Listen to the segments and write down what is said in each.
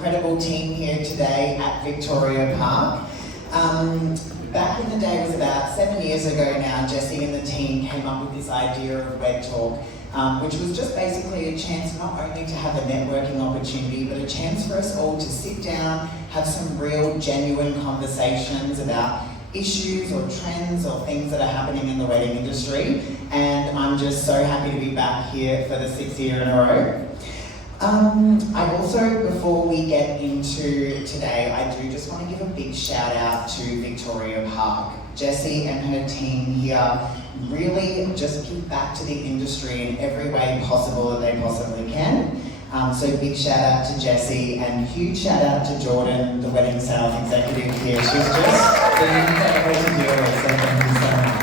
Incredible team here today at Victoria Park. Back in the day, it was about 7 years ago now, Jessie and the team came up with this idea of Wed Talk, which was just basically a chance not only to have a networking opportunity, but a chance for us all to sit down, have some real, genuine conversations about issues or trends or things that are happening in the wedding industry. And I'm just so happy to be back here for the 6th year in a row. I also, before we get into today, I do just want to give a big shout out to Victoria Park. Jessie and her team here really just give back to the industry in every way possible that they possibly can. So big shout out to Jessie and huge shout out to Jordan, the wedding sales executive here. She's just been incredible to deal with, so thank you so much.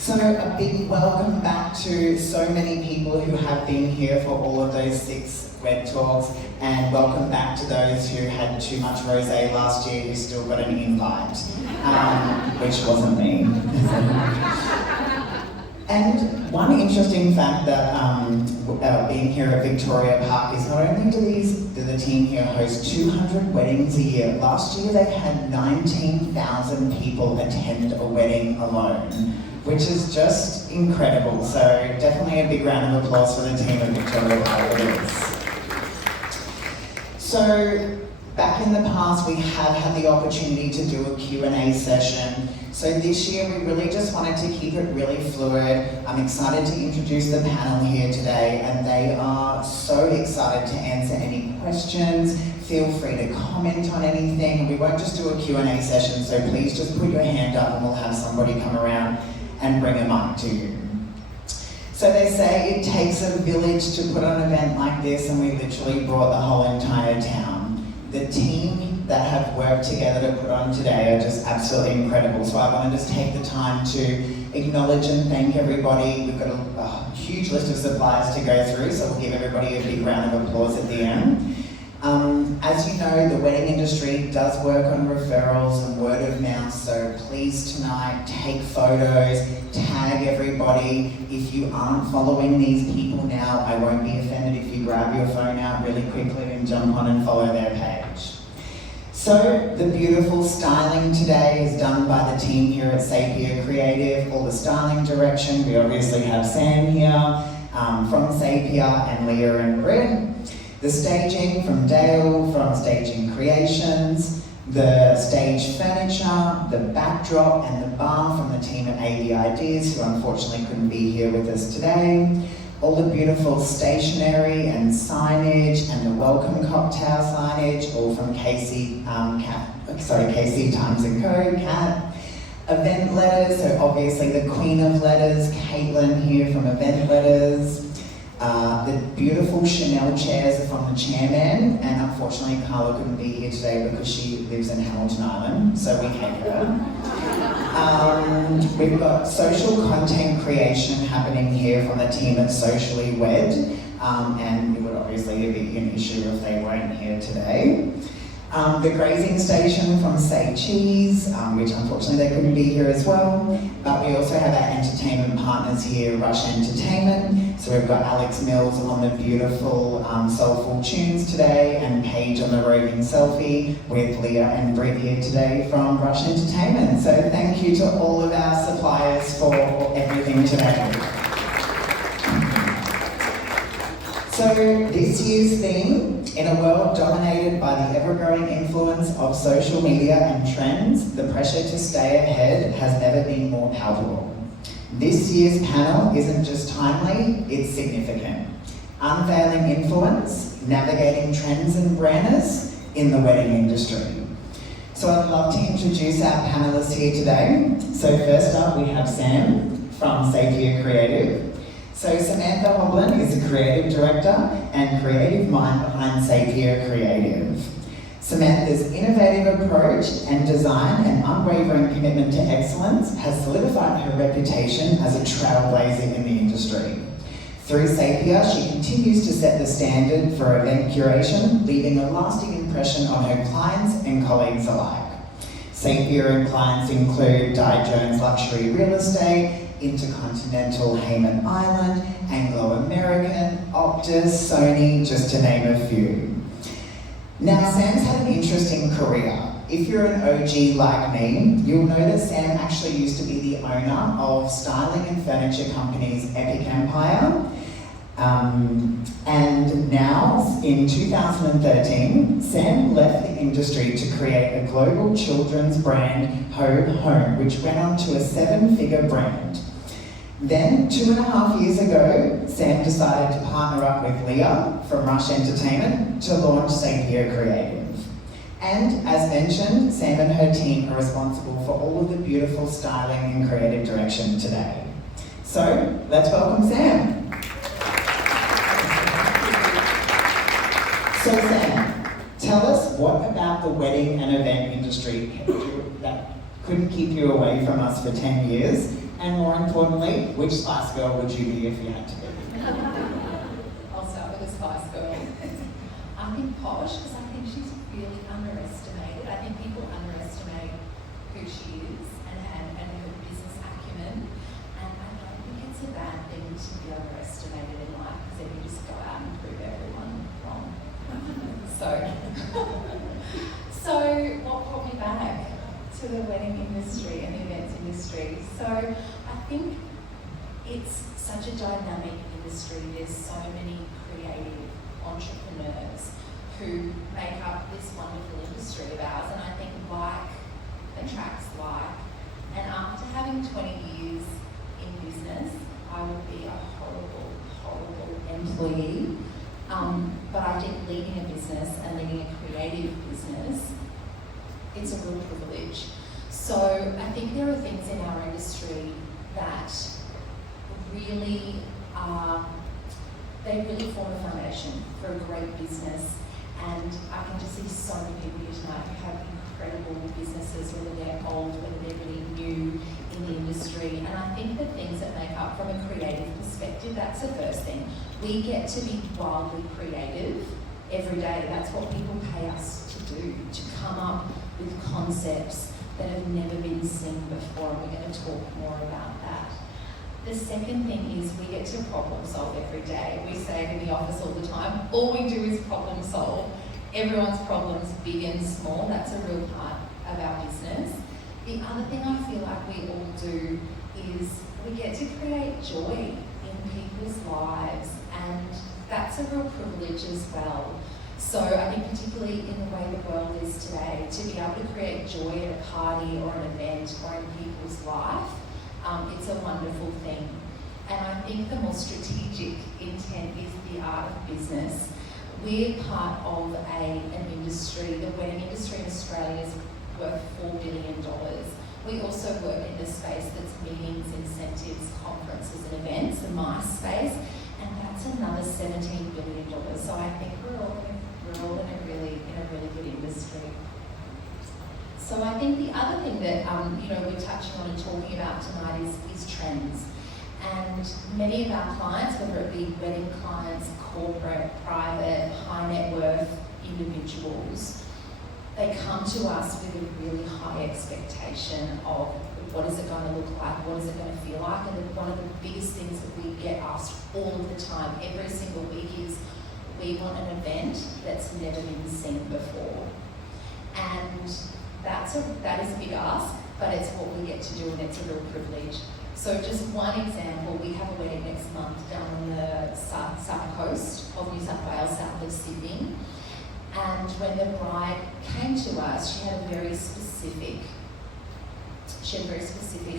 So a big welcome back to so many people who have been here for all of those 6 Wed Talks, and welcome back to those who had too much rosé last year who still got an invite, which wasn't me. And one interesting fact that being here at Victoria Park is not only do the team here host 200 weddings a year. Last year they had 19,000 people attend a wedding alone, which is just incredible. So definitely a big round of applause for the team at Victoria Park it is. So back in the past we have had the opportunity to do a Q&A session. So this year we really just wanted to keep it really fluid. I'm excited to introduce the panel here today, and they are so excited to answer any questions. Feel free to comment on anything. We won't just do a Q&A session, so please just put your hand up and we'll have somebody come around and bring a mic to you. So they say it takes a village to put on an event like this, and we literally brought the whole entire town. The team that have worked together to put on today are just absolutely incredible. So I want to just take the time to acknowledge and thank everybody. We've got a huge list of suppliers to go through, so we'll give everybody a big round of applause at the end. As you know, the wedding industry does work on referrals and word of mouth, so please tonight take photos, tag everybody. If you aren't following these people now, I won't be offended if you grab your phone out really quickly and jump on and follow their page. So the beautiful styling today is done by the team here at Sapir Creative. All the styling direction, we obviously have Sam here from Sapir, and Leah and Britt. The staging from Dale from Staging Creations, the stage furniture, the backdrop and the bar from the team at AD Ideas, who unfortunately couldn't be here with us today. All the beautiful stationery and signage and the welcome cocktail signage, all from Casey Times & Co, Kat. Event letters, so obviously the queen of letters, Caitlin here from Event Letters. The beautiful Chanel chairs are from the chairman, and unfortunately Carla couldn't be here today because she lives in Hamilton Island, so we hate her. We've got social content creation happening here from the team at Socially Wed, and it would obviously be an issue if they weren't here today. The grazing station from Say Cheese, which unfortunately they couldn't be here as well. But we also have our entertainment partners here, Rush Entertainment. So we've got Alex Mills on the beautiful soulful tunes today, and Paige on the roving selfie, with Leah and Britt here today from Rush Entertainment. So thank you to all of our suppliers for everything today. So this year's theme, in a world dominated by the ever-growing influence of social media and trends, the pressure to stay ahead has never been more palpable. This year's panel isn't just timely, it's significant. Unveiling influence, navigating trends and branders in the wedding industry. So I'd love to introduce our panelists here today. So first up we have Sam from Sapir Creative. So Samantha Hobbelen is the creative director and creative mind behind Sapir Creative. Samantha's innovative approach and design and unwavering commitment to excellence has solidified her reputation as a trailblazer in the industry. Through Sapir, she continues to set the standard for event curation, leaving a lasting impression on her clients and colleagues alike. Sapir clients include Di Jones Luxury Real Estate, Intercontinental Hayman Island, Anglo American, Optus, Sony, just to name a few. Now, Sam's had an interesting career. If you're an OG like me, you'll know that Sam actually used to be the owner of styling and furniture companies Epic Empire. And now, in 2013, Sam left the industry to create a global children's brand, Home, which went on to a 7-figure brand. Then, 2.5 years ago, Sam decided to partner up with Leah from Rush Entertainment to launch Sapia Creative. And, as mentioned, Sam and her team are responsible for all of the beautiful styling and creative direction today. So, let's welcome Sam. So Sam, tell us what about the wedding and event industry that couldn't keep you away from us for 10 years? And more importantly, which Spice Girl would you be if you had to be? I'll start with a Spice Girl. I think posh, because I think she's really underestimated. I think people underestimate who she is and her business acumen. And I don't think it's a bad thing to be underestimated in life, because then you just go out and prove everyone wrong. So what brought me back to the wedding industry and the events industry? So I think it's such a dynamic industry. There's so many creative entrepreneurs who make up this wonderful industry of ours, and I think like attracts like. And after having 20 years in business, I would be a horrible, horrible employee. But I think leading a business and leading a creative business, it's a real privilege. So I think there are things in our industry that really they really form a foundation for a great business. And I can just see so many people here tonight who have incredible businesses, whether they're old, whether they're really new in the industry. And I think the things that make up from a creative perspective, that's the first thing. We get to be wildly creative every day. That's what people pay us to do, to come up with concepts that have never been seen before, and we're going to talk more about that. The second thing is we get to problem solve every day. We say it in the office all the time, all we do is problem solve. Everyone's problems, big and small, that's a real part of our business. The other thing I feel like we all do is we get to create joy in people's lives, and that's a real privilege as well. So I think particularly in the way the world is today, to be able to create joy at a party or an event or in people's life, it's a wonderful thing. And I think the more strategic intent is the art of business. We're part of an industry, the wedding industry in Australia is worth $4 billion. We also work in the space that's meetings, incentives, conferences and events, the MICE space, and that's another $17 billion. So I think we're all in a really good industry. So I think the other thing that we're touching on and talking about tonight is trends. And many of our clients, whether it be wedding clients, corporate, private, high net worth individuals, they come to us with a really high expectation of what is it going to look like, what is it going to feel like, and one of the biggest things that we get asked all of the time, every single week, is we want an event that's never been seen before. And that is a big ask, but it's what we get to do, and it's a real privilege. So just one example, we have a wedding next month down on the south coast of New South Wales, south of Sydney. And when the bride came to us, she had a very specific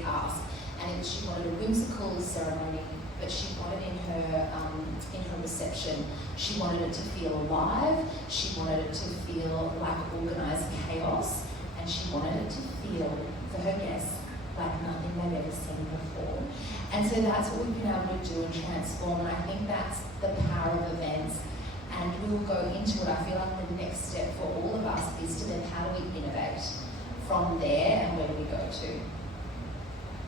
ask. And she wanted a whimsical ceremony, but she wanted in her reception, she wanted it to feel alive, she wanted it to feel like organised chaos, and she wanted it to feel, for her guests, like nothing they've ever seen before. And so that's what we've been able to do and transform, and I think that's the power of events. And we will go into it. I feel like the next step for all of us is to then how do we innovate from there, and where do we go to?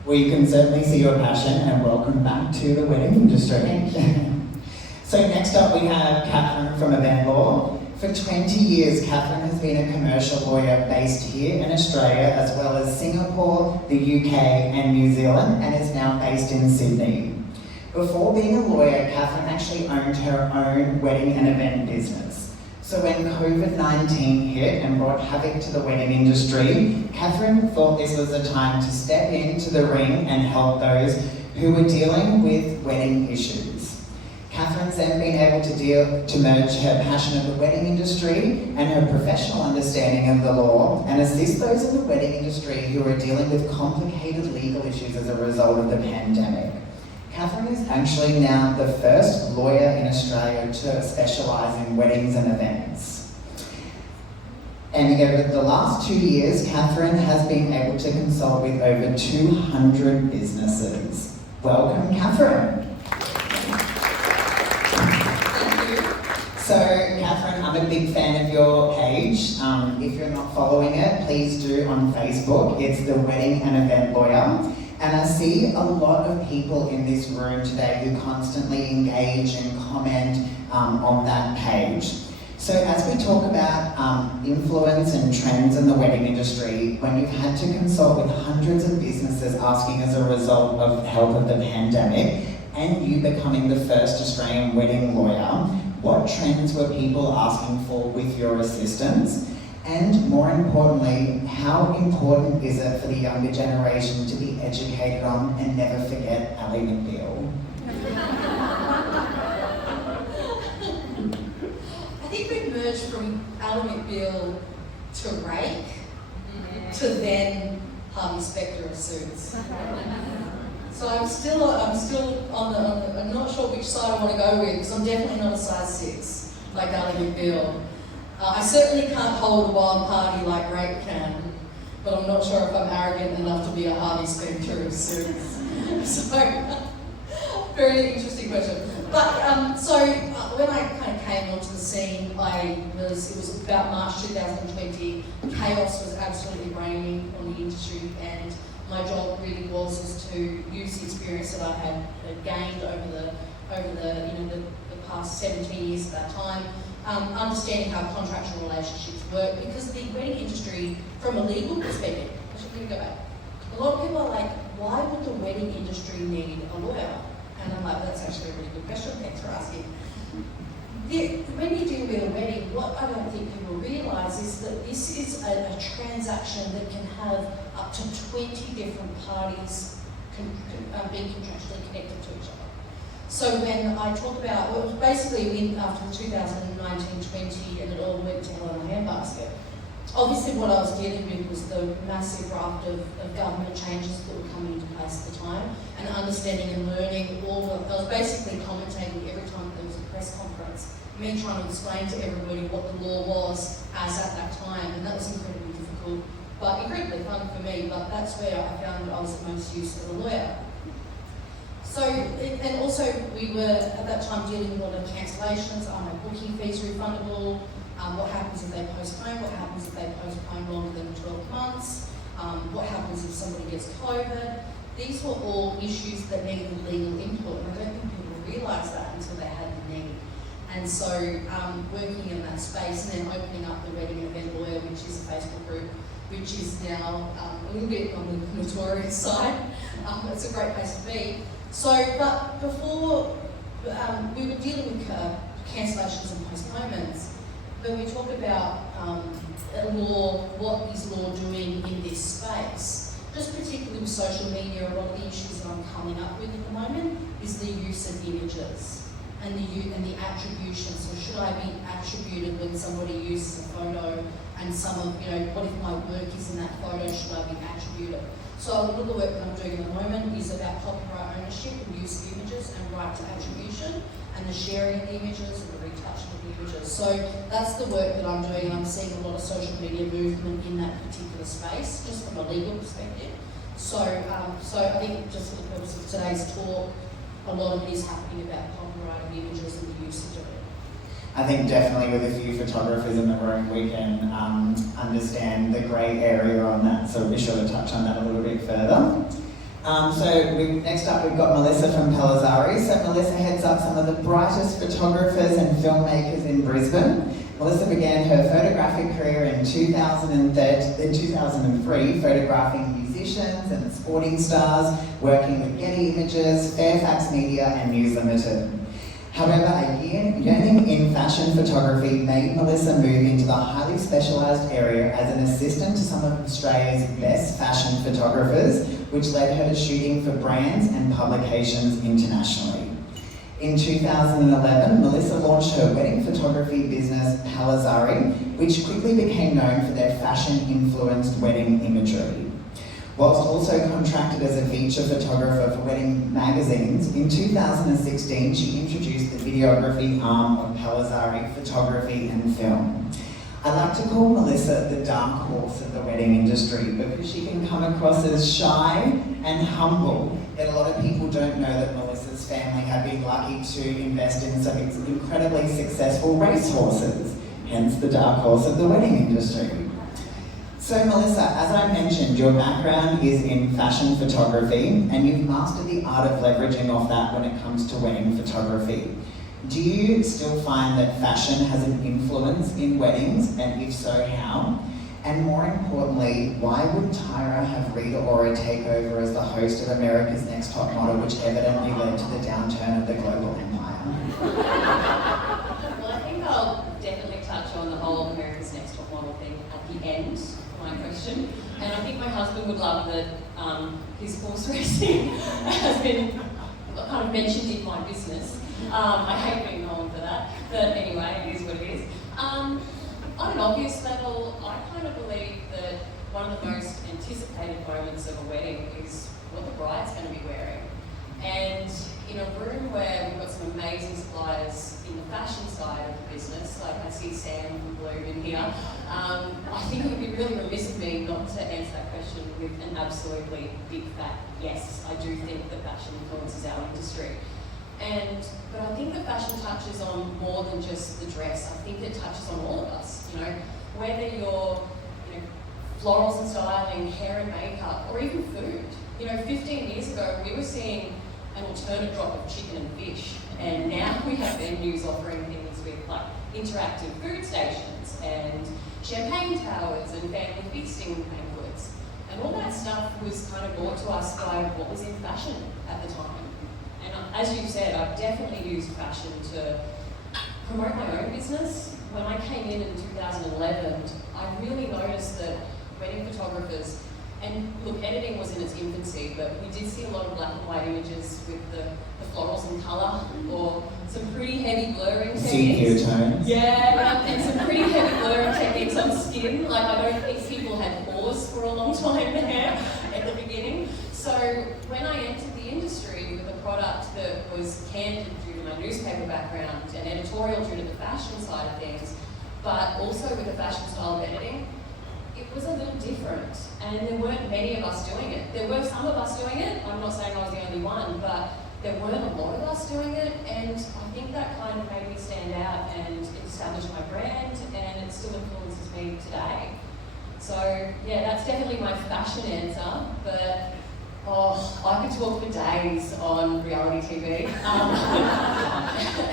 Well, you can certainly see your passion, and welcome back to the wedding industry. Thank you. So next up we have Kathryn from Event Law. For 20 years, Kathryn has been a commercial lawyer based here in Australia, as well as Singapore, the UK and New Zealand, and is now based in Sydney. Before being a lawyer, Kathryn actually owned her own wedding and event business. So when COVID-19 hit and brought havoc to the wedding industry, Kathryn thought this was the time to step into the ring and help those who were dealing with wedding issues. Kathryn's then been able to merge her passion of the wedding industry and her professional understanding of the law and assist those in the wedding industry who are dealing with complicated legal issues as a result of the pandemic. Kathryn is actually now the first lawyer in Australia to specialise in weddings and events. And over the last 2 years, Kathryn has been able to consult with over 200 businesses. Welcome, Kathryn. Thank you. So, Kathryn, I'm a big fan of your page. If you're not following it, please do on Facebook. It's the Wedding and Event Lawyer. And I see a lot of people in this room today who constantly engage and comment on that page. So as we talk about influence and trends in the wedding industry, when you've had to consult with hundreds of businesses asking as a result of help of the pandemic, and you becoming the first Australian wedding lawyer, what trends were people asking for with your assistance? And more importantly, how important is it for the younger generation to be educated on and never forget Ally McBeal? I think we've merged from Ally McBeal to Rake to then Harvey Specter of Suits. So I'm still on the I'm not sure which side I want to go with because I'm definitely not a size 6 like Ally McBeal. I certainly can't hold a wild party like Rake can, but I'm not sure if I'm arrogant enough to be a Harvey Specter of Suits. So, very interesting question. But when I kind of came onto the scene, it was about March 2020. Chaos was absolutely reigning on the industry, and my job really was to use the experience that I had gained over the past 17 years at that time. Understanding how contractual relationships work, because the wedding industry, from a legal perspective, I should really go back. A lot of people are like, why would the wedding industry need a lawyer? And I'm like, that's actually a really good question, thanks for asking. When you deal with a wedding, what I don't think people realise is that this is a transaction that can have up to 20 different parties being contractually connected to each other. So when I talk about, well, basically after 2019-20 and it all went to hell in a handbasket, obviously what I was dealing with was the massive raft of government changes that were coming into place at the time, and understanding and learning I was basically commentating every time there was a press conference, me trying to explain to everybody what the law was as at that time, and that was incredibly difficult, but incredibly fun for me, but that's where I found that I was at most use as a lawyer. So, and also we were at that time dealing with a lot of cancellations, are my booking fees refundable, what happens if they postpone, what happens if they postpone longer than 12 months, what happens if somebody gets COVID. These were all issues that needed legal input, and I don't think people realised that until they had the need. And so working in that space and then opening up the Wedding Event Lawyer, which is a Facebook group, which is now a little bit on the notorious side. It's a great place to be. So, but before, we were dealing with cancellations and postponements. When we talk about law, what is law doing in this space, just particularly with social media, a lot of the issues that I'm coming up with at the moment is the use of images and the attribution. So should I be attributed when somebody uses a photo and what if my work is in that photo, should I be attributed? So a lot of the work that I'm doing at the moment is about copyright ownership and use of images and right to attribution and the sharing of the images and the retouching of the images. So that's the work that I'm doing, and I'm seeing a lot of social media movement in that particular space, just from a legal perspective. So I think just for the purpose of today's talk, a lot of it is happening about copyright of images and the usage of it. I think definitely with a few photographers in the room, we can understand the grey area on that, so we'll be sure to touch on that a little bit further. Next up we've got Melissa from Pelizzari. So Melissa heads up some of the brightest photographers and filmmakers in Brisbane. Melissa began her photographic career in 2003, photographing musicians and sporting stars, working with Getty Images, Fairfax Media and News Limited. However, a yearning in fashion photography made Melissa move into the highly specialised area as an assistant to some of Australia's best fashion photographers, which led her to shooting for brands and publications internationally. In 2011, Melissa launched her wedding photography business, Palazzari, which quickly became known for their fashion-influenced wedding imagery. Whilst also contracted as a feature photographer for wedding magazines, in 2016 she introduced the videography arm of Palazzari Photography and Film. I like to call Melissa the dark horse of the wedding industry because she can come across as shy and humble, yet a lot of people don't know that Melissa's family have been lucky to invest in some incredibly successful racehorses, hence the dark horse of the wedding industry. So Melissa, as I mentioned, your background is in fashion photography and you've mastered the art of leveraging off that when it comes to wedding photography. Do you still find that fashion has an influence in weddings, and if so, how? And more importantly, why would Tyra have Rita Ora take over as the host of America's Next Top Model, which evidently led to the downturn of the global empire? Well, I think I'll definitely touch on the whole America's Next Top Model thing at the end of my question. And I think my husband would love that his horse racing has been kind of mentioned in my business. I hate being known for that, but anyway, it is what it is. On an obvious level, I kind of believe that one of the most anticipated moments of a wedding is what the bride's going to be wearing. And in a room where we've got some amazing suppliers in the fashion side of the business, like I see Sam from Bloom in here, I think it would be really remiss of me not to answer that question with an absolutely big fat yes. I do think that fashion influences our industry. But I think that fashion touches on more than just the dress. I think it touches on all of us, whether you're, florals and styling, hair and makeup, or even food. 15 years ago, we were seeing an alternate drop of chicken and fish, and now we have venues offering things with like interactive food stations and champagne towers and family feasting banquets. And all that stuff was kind of brought to us by what was in fashion at the time. And as you said, I've definitely used fashion to promote my own business. When I came in 2011, I really noticed that wedding photographers, and look, editing was in its infancy, but we did see a lot of black and white images with the florals in colour, or some pretty heavy blurring techniques. Sepia tones. Yeah, and some pretty heavy blurring techniques on skin. Like, I don't think people had pause for a long time there at the beginning. So when I entered the industry with a product that was candid due to my newspaper background and editorial due to the fashion side of things, but also with the fashion style of editing, it was a little different. And there weren't many of us doing it. There were some of us doing it. I'm not saying I was the only one, but there weren't a lot of us doing it. And I think that kind of made me stand out and established my brand, and it still influences me today. So yeah, that's definitely my fashion answer, but I could talk for days on reality TV.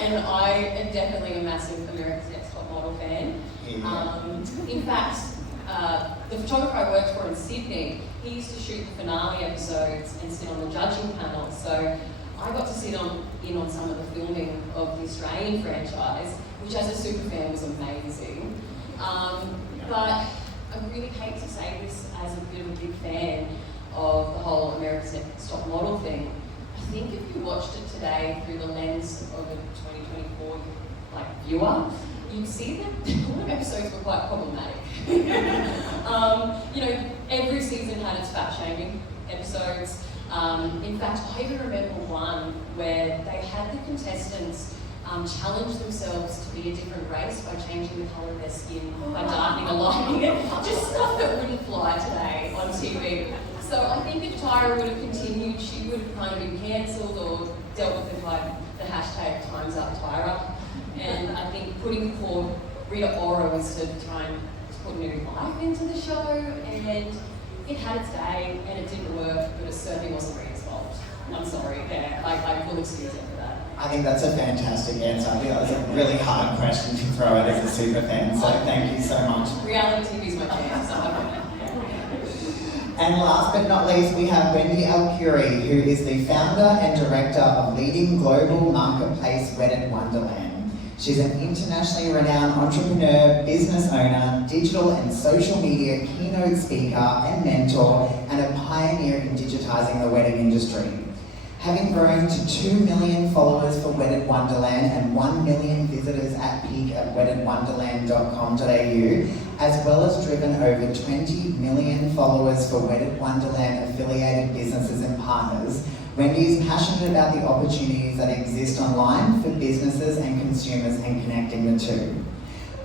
And I am definitely a massive America's Next Top Model fan. In fact, the photographer I worked for in Sydney, he used to shoot the finale episodes and sit on the judging panel. So I got to sit in on some of the filming of the Australian franchise, which as a super fan was amazing. But I really hate to say this as a bit of a big fan of the whole America's Next Top Model thing. I think if you watched it today through the lens of a 2024 viewer, you'd see that a lot of episodes were quite problematic. Every season had its fat-shaming episodes. In fact, I even remember one where they had the contestants challenge themselves to be a different race by changing the colour of their skin, by darkening or lightening it. Just stuff that wouldn't fly today on TV. So I think if Tyra would have continued, she would have kind of been cancelled or dealt with the hashtag Time's Up Tyra. And I think putting poor Rita Ora was to try and put new life into the show, and it had its day and it didn't work, but it certainly wasn't Rita's fault. I'm sorry, I will excuse her for that. I think that's a fantastic answer. I think that was a really hard question to throw out as a super fan, so thank you so much. Reality TV is my jam, so And last but not least, we have Wendy El-Khoury, who is the founder and director of leading global marketplace Wedded Wonderland. She's an internationally renowned entrepreneur, business owner, digital and social media keynote speaker and mentor, and a pioneer in digitizing the wedding industry. Having grown to 2 million followers for Wedded Wonderland and 1 million visitors at peak at weddedwonderland.com.au, as well as driven over 20 million followers for Wedded Wonderland affiliated businesses and partners, Wendy is passionate about the opportunities that exist online for businesses and consumers and connecting the two.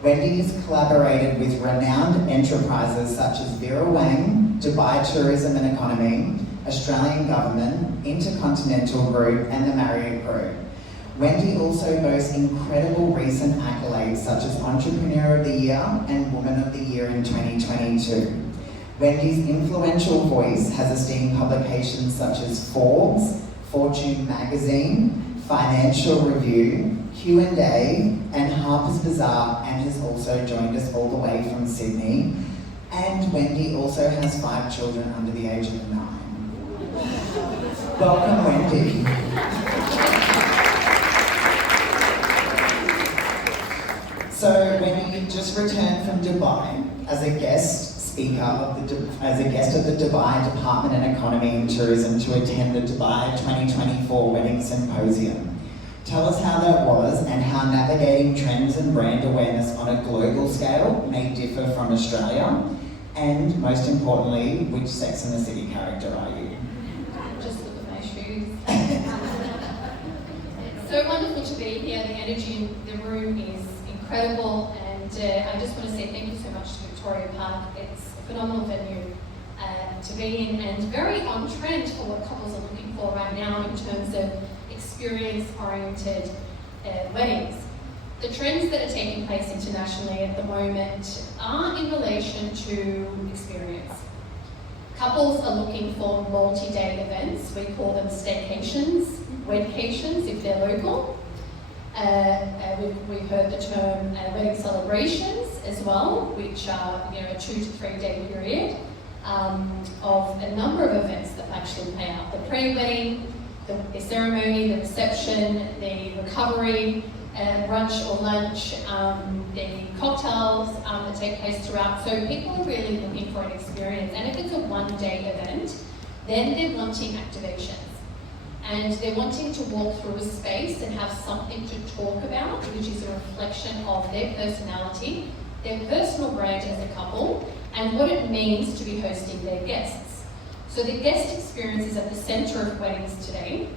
Wendy has collaborated with renowned enterprises such as Vera Wang, Dubai Tourism and Economy, Australian Government, Intercontinental Group and the Marriott Group. Wendy also boasts incredible recent accolades such as Entrepreneur of the Year and Woman of the Year in 2022. Wendy's influential voice has esteemed publications such as Forbes, Fortune Magazine, Financial Review, Q&A, and Harper's Bazaar, and has also joined us all the way from Sydney. And Wendy also has 5 children under the age of 9. Welcome, Wendy. So, Wendy just returned from Dubai as a guest speaker of the Dubai Department and Economy and Tourism to attend the Dubai 2024 Wedding Symposium. Tell us how that was and how navigating trends and brand awareness on a global scale may differ from Australia, and most importantly, which Sex and the City character are you? Just look at my shoes. It's so wonderful to be here. The energy in the room is incredible, and I just want to say thank you so much to Victoria Park. It's a phenomenal venue to be in, and very on trend for what couples are looking for right now in terms of experience-oriented weddings. The trends that are taking place internationally at the moment are in relation to experience. Couples are looking for multi-day events. We call them staycations, wedcations if they're local. We've heard the term wedding celebrations as well, which are a 2 to 3 day period of a number of events that actually play out. The pre-wedding, the ceremony, the reception, the recovery, brunch or lunch, the cocktails that take place throughout. So people are really looking for an experience. And if it's a 1-day event, then they're wanting activations. And they're wanting to walk through a space and have something to talk about, which is a reflection of their personality, their personal brand as a couple, and what it means to be hosting their guests. So the guest experience is at the center of weddings today,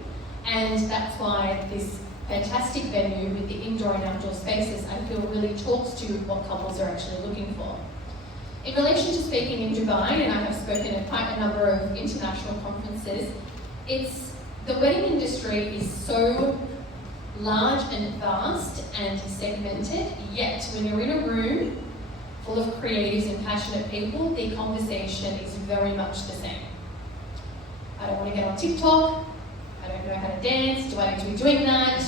and that's why this fantastic venue with the indoor and outdoor spaces, I feel really talks to what couples are actually looking for. In relation to speaking in Dubai, and I have spoken at quite a number of international conferences, the wedding industry is so large and vast and segmented, yet when you're in a room full of creatives and passionate people, the conversation is very much the same. I don't want to get on TikTok, I don't know how to dance, do I need to be doing that?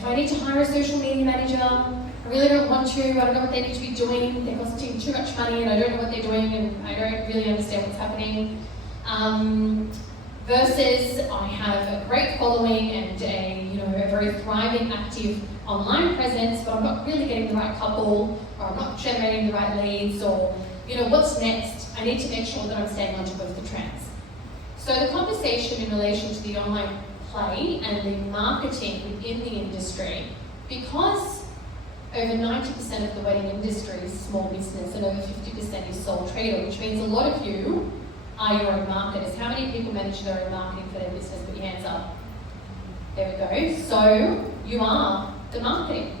Do I need to hire a social media manager? I really don't want to, I don't know what they need to be doing, they're costing too much money and I don't know what they're doing and I don't really understand what's happening. Versus I have a great following and a very thriving, active online presence, but I'm not really getting the right couple, or I'm not generating the right leads, or what's next? I need to make sure that I'm staying on top of the trends. So the conversation in relation to the online play and the marketing within the industry, because over 90% of the wedding industry is small business and over 50% is sole trader, which means a lot of you are your own marketers. How many people manage their own marketing for their business? Put your hands up. There we go. So you are the marketing.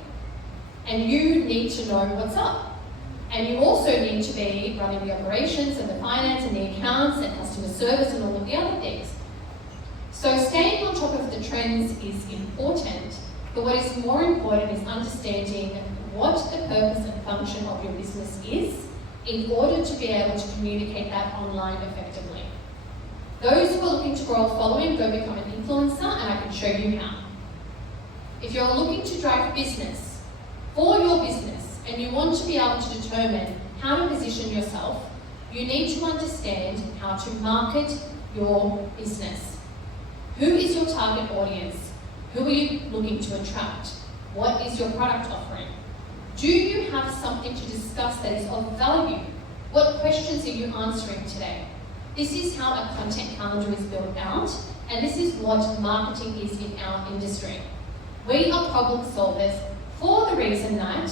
And you need to know what's up. And you also need to be running the operations and the finance and the accounts and customer service and all of the other things. So staying on top of the trends is important, but what is more important is understanding what the purpose and function of your business is in order to be able to communicate that online effectively. Those who are looking to grow a following, go become an influencer, and I can show you how. If you're looking to drive business for your business and you want to be able to determine how to position yourself You need to understand how to market your business. Who is your target audience? Who are you looking to attract? What is your product offering? Do you have something to discuss that is of value? What questions are you answering today? This is how a content calendar is built out, and this is what marketing is in our industry. We are problem solvers for the reason that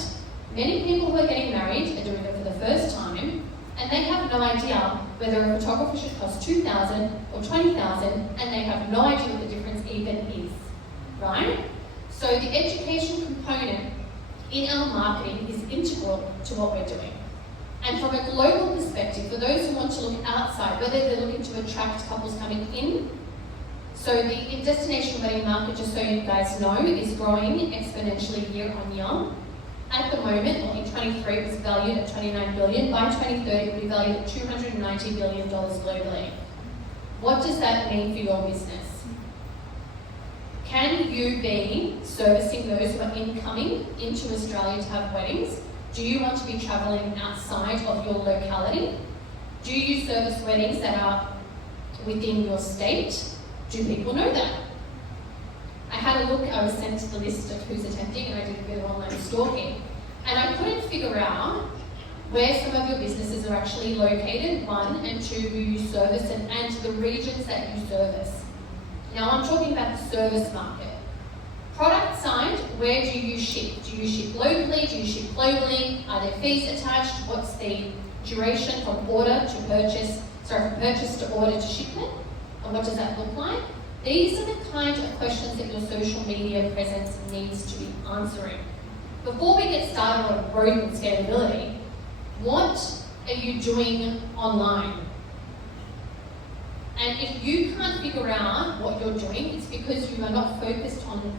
many people who are getting married are doing it for the first time, and they have no idea whether a photographer should cost $2,000 or $20,000, and they have no idea what the difference even is, right? So the education component in our marketing is integral to what we're doing. And from a global perspective, for those who want to look outside, whether they're looking to attract couples coming in, so the destination wedding market, just so you guys know, is growing exponentially year on year. At the moment, well, in 23 it was valued at $29 billion. By 2030 it will be valued at $290 billion globally. What does that mean for your business? Can you be servicing those who are incoming into Australia to have weddings? Do you want to be travelling outside of your locality? Do you service weddings that are within your state? Do people know that? I had a look, I was sent the list of who's attending, and I did a bit of online stalking, and I couldn't figure out where some of your businesses are actually located, one, and two, who you service, and the regions that you service. Now I'm talking about the service market. Product side, where do you ship? Do you ship locally? Do you ship globally? Are there fees attached? What's the duration from order to purchase, from purchase to order to shipment? And what does that look like? These are the kind of questions that your social media presence needs to be answering. Before we get started on growth and scalability, what are you doing online? And if you can't figure out what you're doing, it's because you are not focused on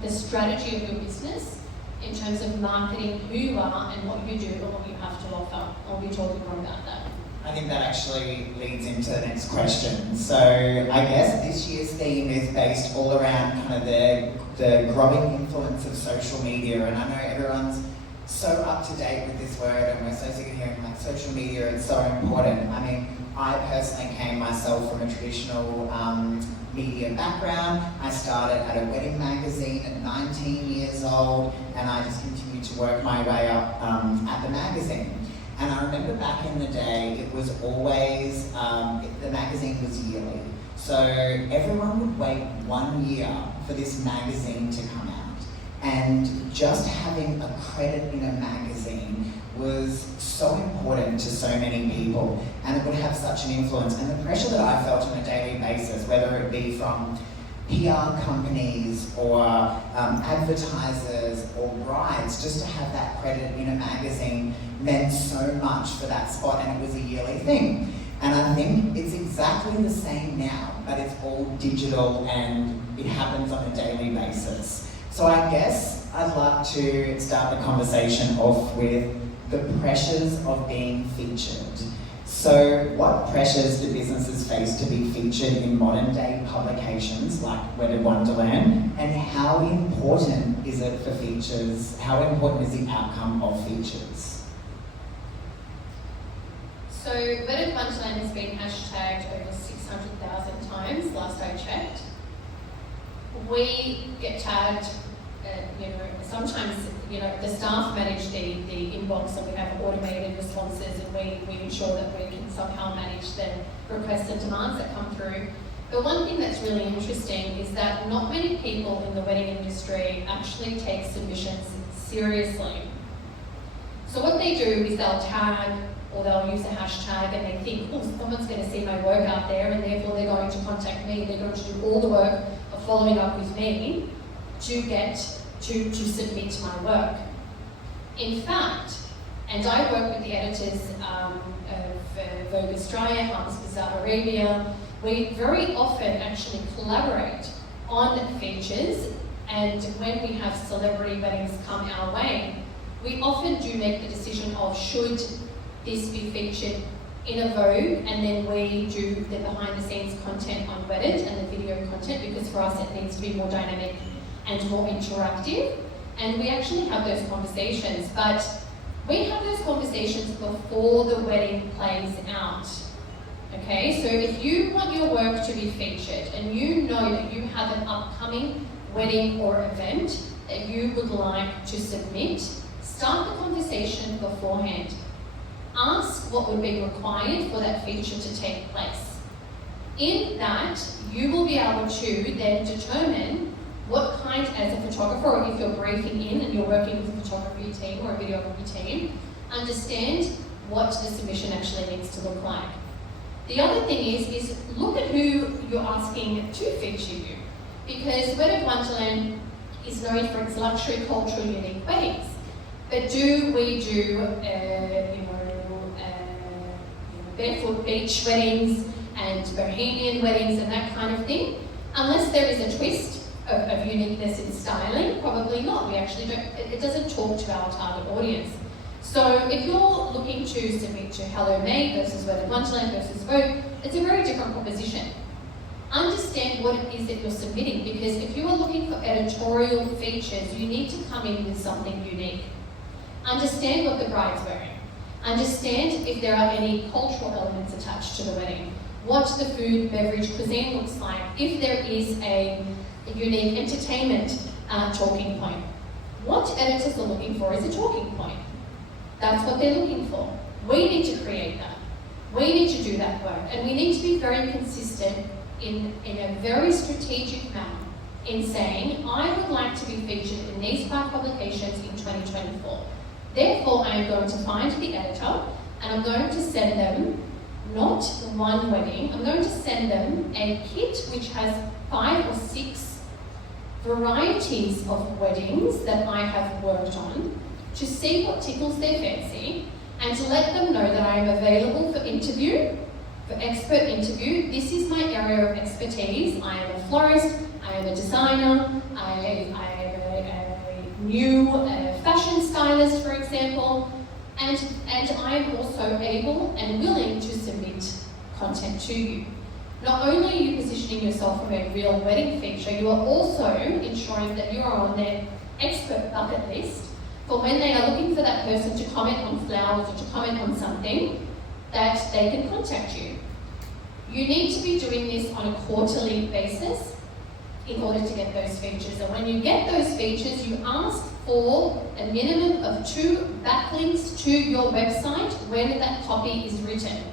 the strategy of your business in terms of marketing who you are and what you do and what you have to offer. I'll be talking more about that. I think that actually leads into the next question. So I guess this year's theme is based all around kind of the growing influence of social media, and I know everyone's so up to date with this word, and we're so sick of hearing like social media, it's so important. I mean, I personally came myself from a traditional media background. I started at a wedding magazine at 19 years old, and I just continued to work my way up at the magazine. And I remember back in the day, it was always, the magazine was yearly. So everyone would wait 1 year for this magazine to come out. And just having a credit in a magazine was so important to so many people, and it would have such an influence. And the pressure that I felt on a daily basis, whether it be from PR companies or advertisers or brides, just to have that credit in a magazine meant so much for that spot, and it was a yearly thing. And I think it's exactly the same now, but it's all digital and it happens on a daily basis. So I guess I'd like to start the conversation off with the pressures of being featured. So what pressures do businesses face to be featured in modern day publications like Wedded Wonderland, and how important is it for features? How important is the outcome of features? So Wedded Wonderland has been hashtagged over 600,000 times, last I checked. We get tagged, sometimes, the staff manage the inbox, and we have automated responses, and we ensure that we can somehow manage the requests and demands that come through. But one thing that's really interesting is that not many people in the wedding industry actually take submissions seriously. So what they do is they'll tag, or they'll use a hashtag, and they think, oh, someone's going to see my work out there, and therefore they're going to contact me, they're going to do all the work of following up with me to get to submit my work. In fact, and I work with the editors of Vogue Australia, Harper's Bazaar Arabia, we very often actually collaborate on features, and when we have celebrity weddings come our way, we often do make the decision of should this be featured in a Vogue, and then we do the behind the scenes content on Wedded and the video content, because for us it needs to be more dynamic and more interactive, and we actually have those conversations. But We have those conversations before the wedding plays out. Okay, so if you want your work to be featured and you know that you have an upcoming wedding or event that you would like to submit, start the conversation beforehand. Ask what would be required for that feature to take place. In that, you will be able to then determine what kind, as a photographer, or if you're briefing in and you're working with a photography team or a videography team, understand what the submission actually needs to look like. The other thing is look at who you're asking to feature you. Because Wedding Wonderland is known for its luxury, cultural, unique weddings. But do we do, barefoot beach weddings and bohemian weddings and that kind of thing? Unless there is a twist of uniqueness in styling, probably not. We actually don't, it doesn't talk to our target audience. So if you're looking to submit to Hello May versus Wedding Wonderland versus Vogue, it's a very different proposition. Understand what it is that you're submitting, because if you are looking for editorial features, you need to come in with something unique. Understand what the bride's wearing. Understand if there are any cultural elements attached to the wedding. What the food, beverage, cuisine looks like. If there is a unique entertainment talking point. What editors are looking for is a talking point. That's what they're looking for. We need to create that. We need to do that work. And we need to be very consistent in a very strategic manner in saying, I would like to be featured in these 5 publications in 2024. Therefore, I am going to find the editor and I'm going to send them not one wedding, I'm going to send them a kit which has 5 or 6 varieties of weddings that I have worked on to see what tickles their fancy and to let them know that I am available for interview, for expert interview. This is my area of expertise. I am a florist, I am a designer, I am a new fashion stylist, for example, and I am also able and willing to submit content to you. Not only are you positioning yourself from a real wedding feature, you are also ensuring that you are on their expert bucket list for when they are looking for that person to comment on flowers or to comment on something, that they can contact you. You need to be doing this on a quarterly basis in order to get those features. And when you get those features, you ask for a minimum of 2 backlinks to your website when that copy is written.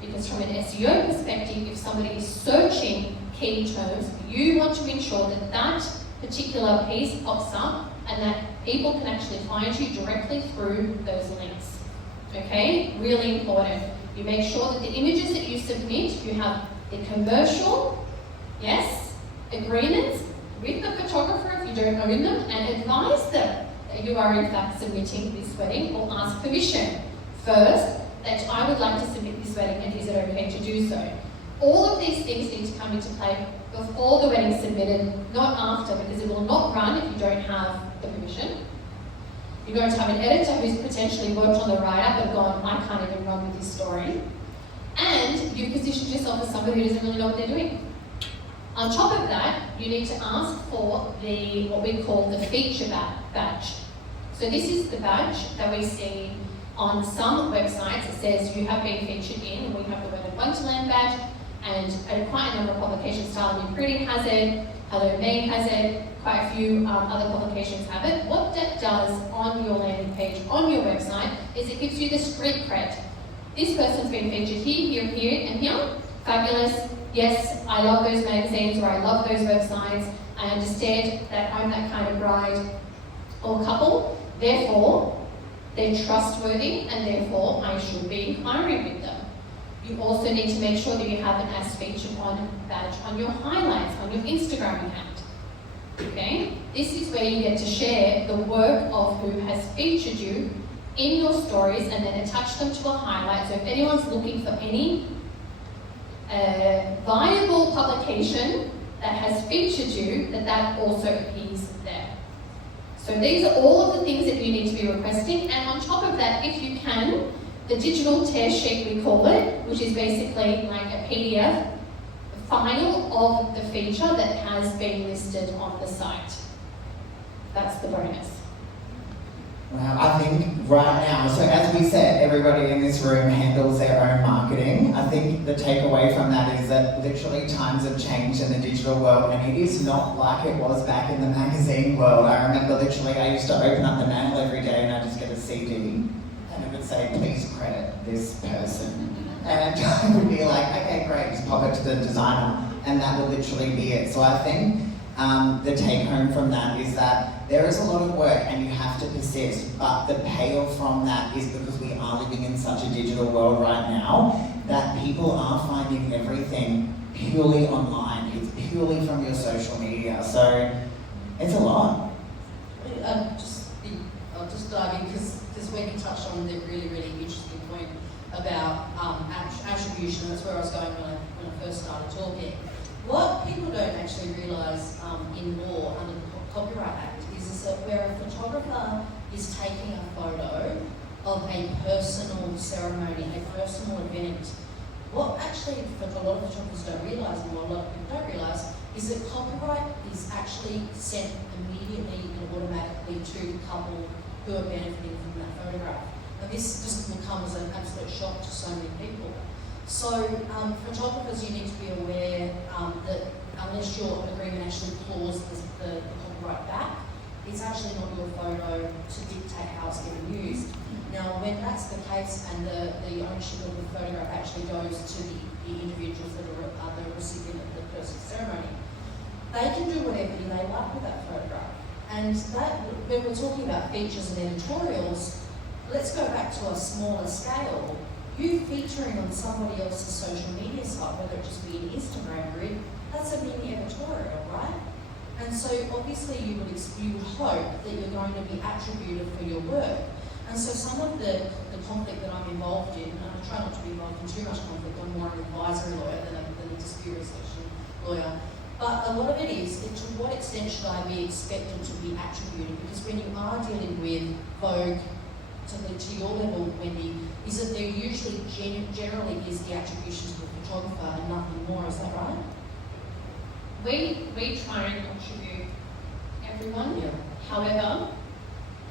Because from an SEO perspective, if somebody is searching key terms, you want to ensure that that particular piece pops up and that people can actually find you directly through those links. Okay? Really important. You make sure that the images that you submit, you have the commercial, yes, agreements with the photographer if you don't own them, and advise them that you are in fact submitting this wedding, or ask permission first that I would like to submit this wedding and is it okay to do so. All of these things need to come into play before the wedding is submitted, not after, because it will not run if you don't have the permission. You're going to have an editor who's potentially worked on the write-up and gone, I can't even run with this story. And you've positioned yourself as somebody who doesn't really know what they're doing. On top of that, you need to ask for what we call the feature badge. So this is the badge that we see on some websites. It says you have been featured in, and we have the Wedding Wonderland badge, and quite a number of publications, Style and Pretty has it, Hello May has it, quite a few other publications have it. What that does on your landing page, on your website, is it gives you the street cred. This person's been featured here, here, here, and here. Fabulous. Yes, I love those magazines, or I love those websites. I understand that I'm that kind of bride or couple. Therefore, they're trustworthy, and therefore I should be inquiring with them. You also need to make sure that you have an as featured on badge on your highlights, on your Instagram account. Okay? This is where you get to share the work of who has featured you in your stories and then attach them to a highlight. So if anyone's looking for any viable publication that has featured you, that also appears there. So these are all of the things that you need to be requesting, and on top of that, if you can, the digital tear sheet, we call it, which is basically like a PDF file of the feature that has been listed on the site. That's the bonus. Well, I think right now, so as we said, everybody in this room handles their own marketing. I think the takeaway from that is that literally times have changed in the digital world, and it is not like it was back in the magazine world. I remember literally I used to open up the mail every day and I'd just get a CD and it would say, please credit this person. And I would be like, okay, great, just pop it to the designer. And that would literally be it. So I think the take home from that is that there is a lot of work and you have to persist, but the payoff from that is because we are living in such a digital world right now that people are finding everything purely online. It's purely from your social media. So it's a lot. I'll just dive in because Wendy touched on the really, really interesting point about attribution. That's where I was going when I first started talking. What people don't actually realise in law under the Copyright Act is that where a photographer is taking a photo of a personal ceremony, a personal event, what actually a lot of photographers don't realise and what a lot of people don't realise is that copyright is actually sent immediately and automatically to the couple who are benefiting from that photograph. And this just will come as an absolute shock to so many people. So photographers, you need to be aware that unless your agreement actually claws the copyright back, it's actually not your photo to dictate how it's getting used. Now, when that's the case and the ownership of the photograph actually goes to the individuals that are the recipient of the person's ceremony, they can do whatever they like with that photograph. And that, when we're talking about features and editorials, let's go back to a smaller scale. You featuring on somebody else's social media site, whether it just be an Instagram grid, that's a mini editorial, right? And so obviously you would hope that you're going to be attributed for your work. And so some of the conflict that I'm involved in, and I try not to be involved in too much conflict, I'm more an advisory lawyer than a dispute resolution lawyer. But a lot of it is, to what extent should I be expected to be attributed? Because when you are dealing with Vogue, to your level, Wendy, is that there usually generally is the attribution to the photographer and nothing more, is that right? We try and attribute everyone. Yeah. However,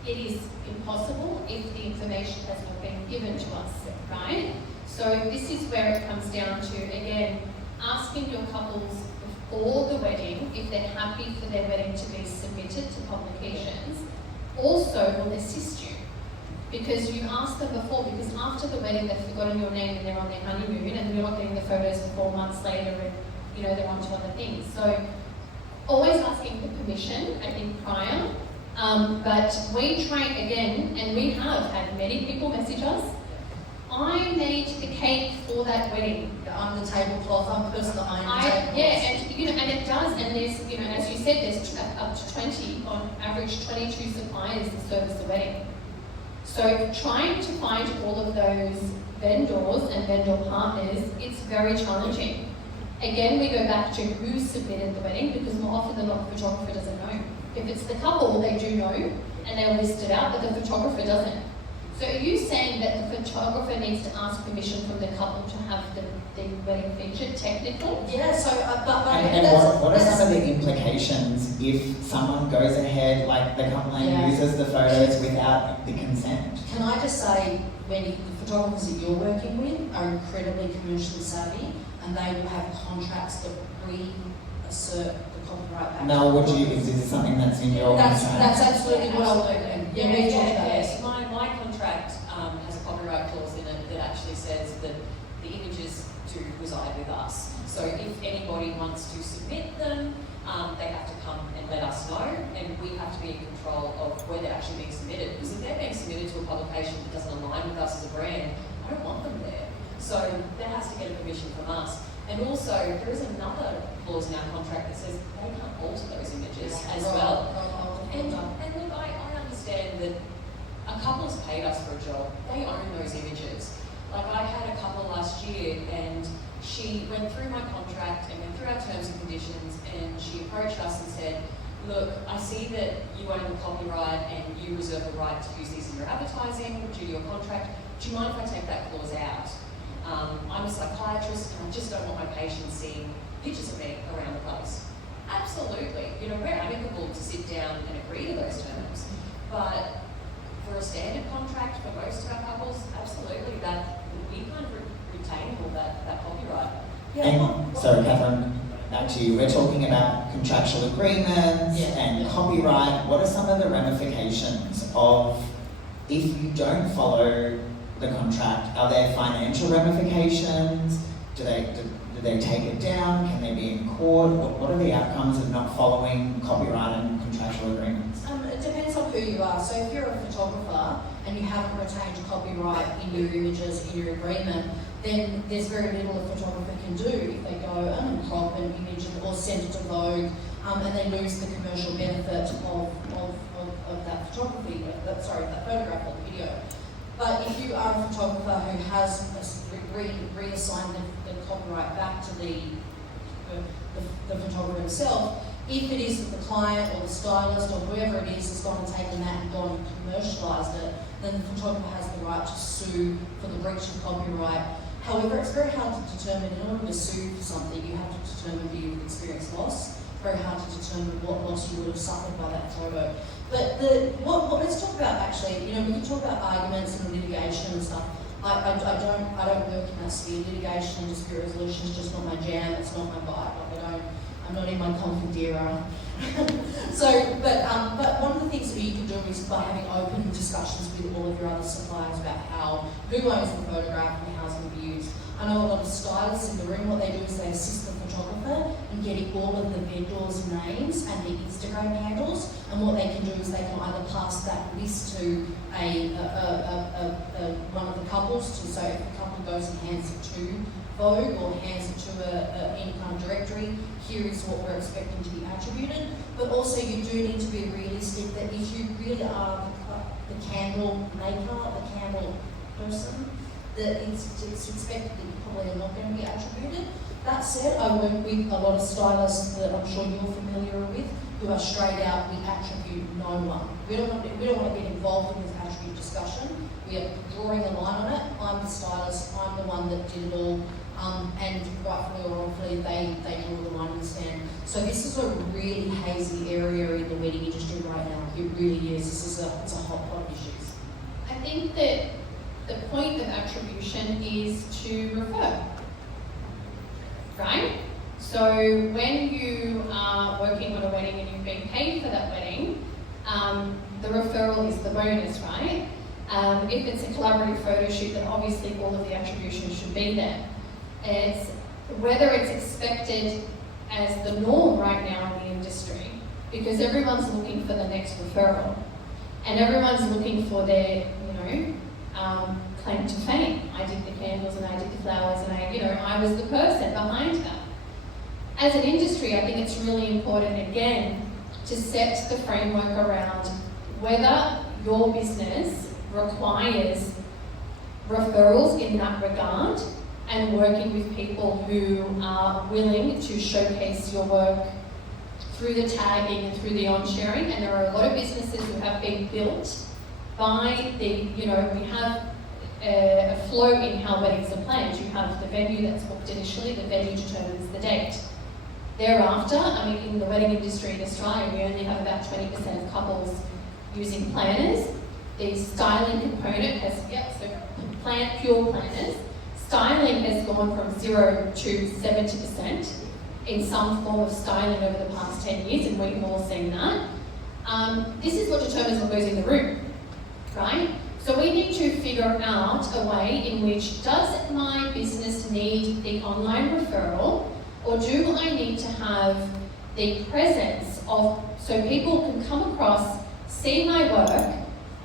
it is impossible if the information has not been given to us, right? So this is where it comes down to, again, asking your couples before the wedding if they're happy for their wedding to be submitted to publications also will assist you. Because you asked them before, because after the wedding they've forgotten your name and they're on their honeymoon and you're not getting the photos for 4 months later and they're on to other things. So always asking for permission, I think, prior. But we try again, and we have had many people message us, I made the cake for that wedding. I'm the tablecloth, I'm the person behind the tablecloth. Yeah, and it does, and there's, as you said, there's up to 20, on average 22 suppliers that service the wedding. So trying to find all of those vendors and vendor partners, it's very challenging. Again, we go back to who submitted the wedding, because more often than not, the photographer doesn't know. If it's the couple, they do know, and they'll list it out, but the photographer doesn't. So are you saying that the photographer needs to ask permission from the couple to have the wedding featured, technically? Yeah, so, And what are some of the implications if someone goes ahead, like the couple and uses the photos without the consent? Can I just say, Wendy, the photographers that you're working with are incredibly commercially savvy, and they will have contracts that reassert the copyright back. Mel, is this something that's in your contract? That's absolutely what I'll do. Yeah, we've talked about this. Yes, my contract has a copyright clause in it that actually says that the images do reside with us. So if anybody wants to submit them, they have to come and let us know, and we have to be in control of where they're actually being submitted. Because if they're being submitted to a publication that doesn't align with us as a brand, I don't want them there. So that has to get a permission from us. And also, there is another clause in our contract that says they can't alter those images as well. And look, I understand that a couple has paid us for a job. They own those images. Like, I had a couple last year, and she went through my contract and went through our terms and conditions, and she approached us and said, look, I see that you own the copyright and you reserve the right to use these in your advertising due to your contract. Do you mind if I take that clause out? I'm a psychiatrist and I just don't want my patients seeing pictures of me around the place. Absolutely. We're amicable to sit down and agree to those terms. But for a standard contract for most of our couples, absolutely, that we can't retain all that copyright. And so, Kathryn, back to you. We're talking about contractual agreements and copyright. What are some of the ramifications of if you don't follow the contract? Are there financial ramifications? Do they take it down? Can they be in court? What are the outcomes of not following copyright and contractual agreements? It depends on who you are. So if you're a photographer and you haven't retained copyright in your images, in your agreement, then there's very little a photographer can do if they go and crop an image or send it to Vogue, and they lose the commercial benefit of that photography, that photograph or the video. But if you are a photographer who has reassigned the copyright back to the photographer himself, if it is that the client or the stylist or whoever it is has gone and taken that and gone and commercialised it, then the photographer has the right to sue for the breach of copyright. However, it's very hard to determine. In order to sue for something, you have to determine do you experience loss. Very hard to determine what loss you would have suffered by that photo. But let's talk about actually, we can talk about arguments and litigation and stuff. I don't work in that sphere. Litigation and dispute resolution is just not my jam. It's not my vibe. I'm not in my conflict era. But one of the things that you can do is by having open discussions with all of your other suppliers about who owns the photograph and how it's going to be used. I know a lot of stylists in the room, what they do is they assist the photographer in getting all of the vendors' names and their Instagram handles, and what they can do is they can either pass that list to one of the couples, so if the couple goes and hands it to Vogue or hands it to any kind of directory, here is what we're expecting to be attributed. But also you do need to be realistic that if you really are the candle maker, the candle person, that it's expected that you probably are not going to be attributed. That said, I work with a lot of stylists that I'm sure you're familiar with, who are straight out, we attribute no one. We don't want to get involved in this attribute discussion. We are drawing a line on it. I'm the stylist, I'm the one that did it all, and rightfully or wrongfully, they draw the line in the sand. So this is a really hazy area in the wedding industry right now. It really is. It's a hot pot of issues. I think that the point of attribution is to refer, right? So when you are working on a wedding and you've been paid for that wedding, the referral is the bonus, right? If it's a collaborative photo shoot, then obviously all of the attribution should be there. It's whether it's expected as the norm right now in the industry, because everyone's looking for the next referral, and everyone's looking for their, claim to fame. I did the candles and I did the flowers and I was the person behind that. As an industry, I think it's really important, again, to set the framework around whether your business requires referrals in that regard and working with people who are willing to showcase your work through the tagging and through the on-sharing. And there are a lot of businesses who have been built by we have a flow in how weddings are planned. You have the venue that's booked initially, the venue determines the date. Thereafter, in the wedding industry in Australia, we only have about 20% of couples using planners. The styling component has, pure planners. Styling has gone from 0 to 70% in some form of styling over the past 10 years, and we've all seen that. This is what determines what goes in the room, right? So we need to figure out a way in which, does my business need the online referral, or do I need to have the presence of, so people can come across, see my work,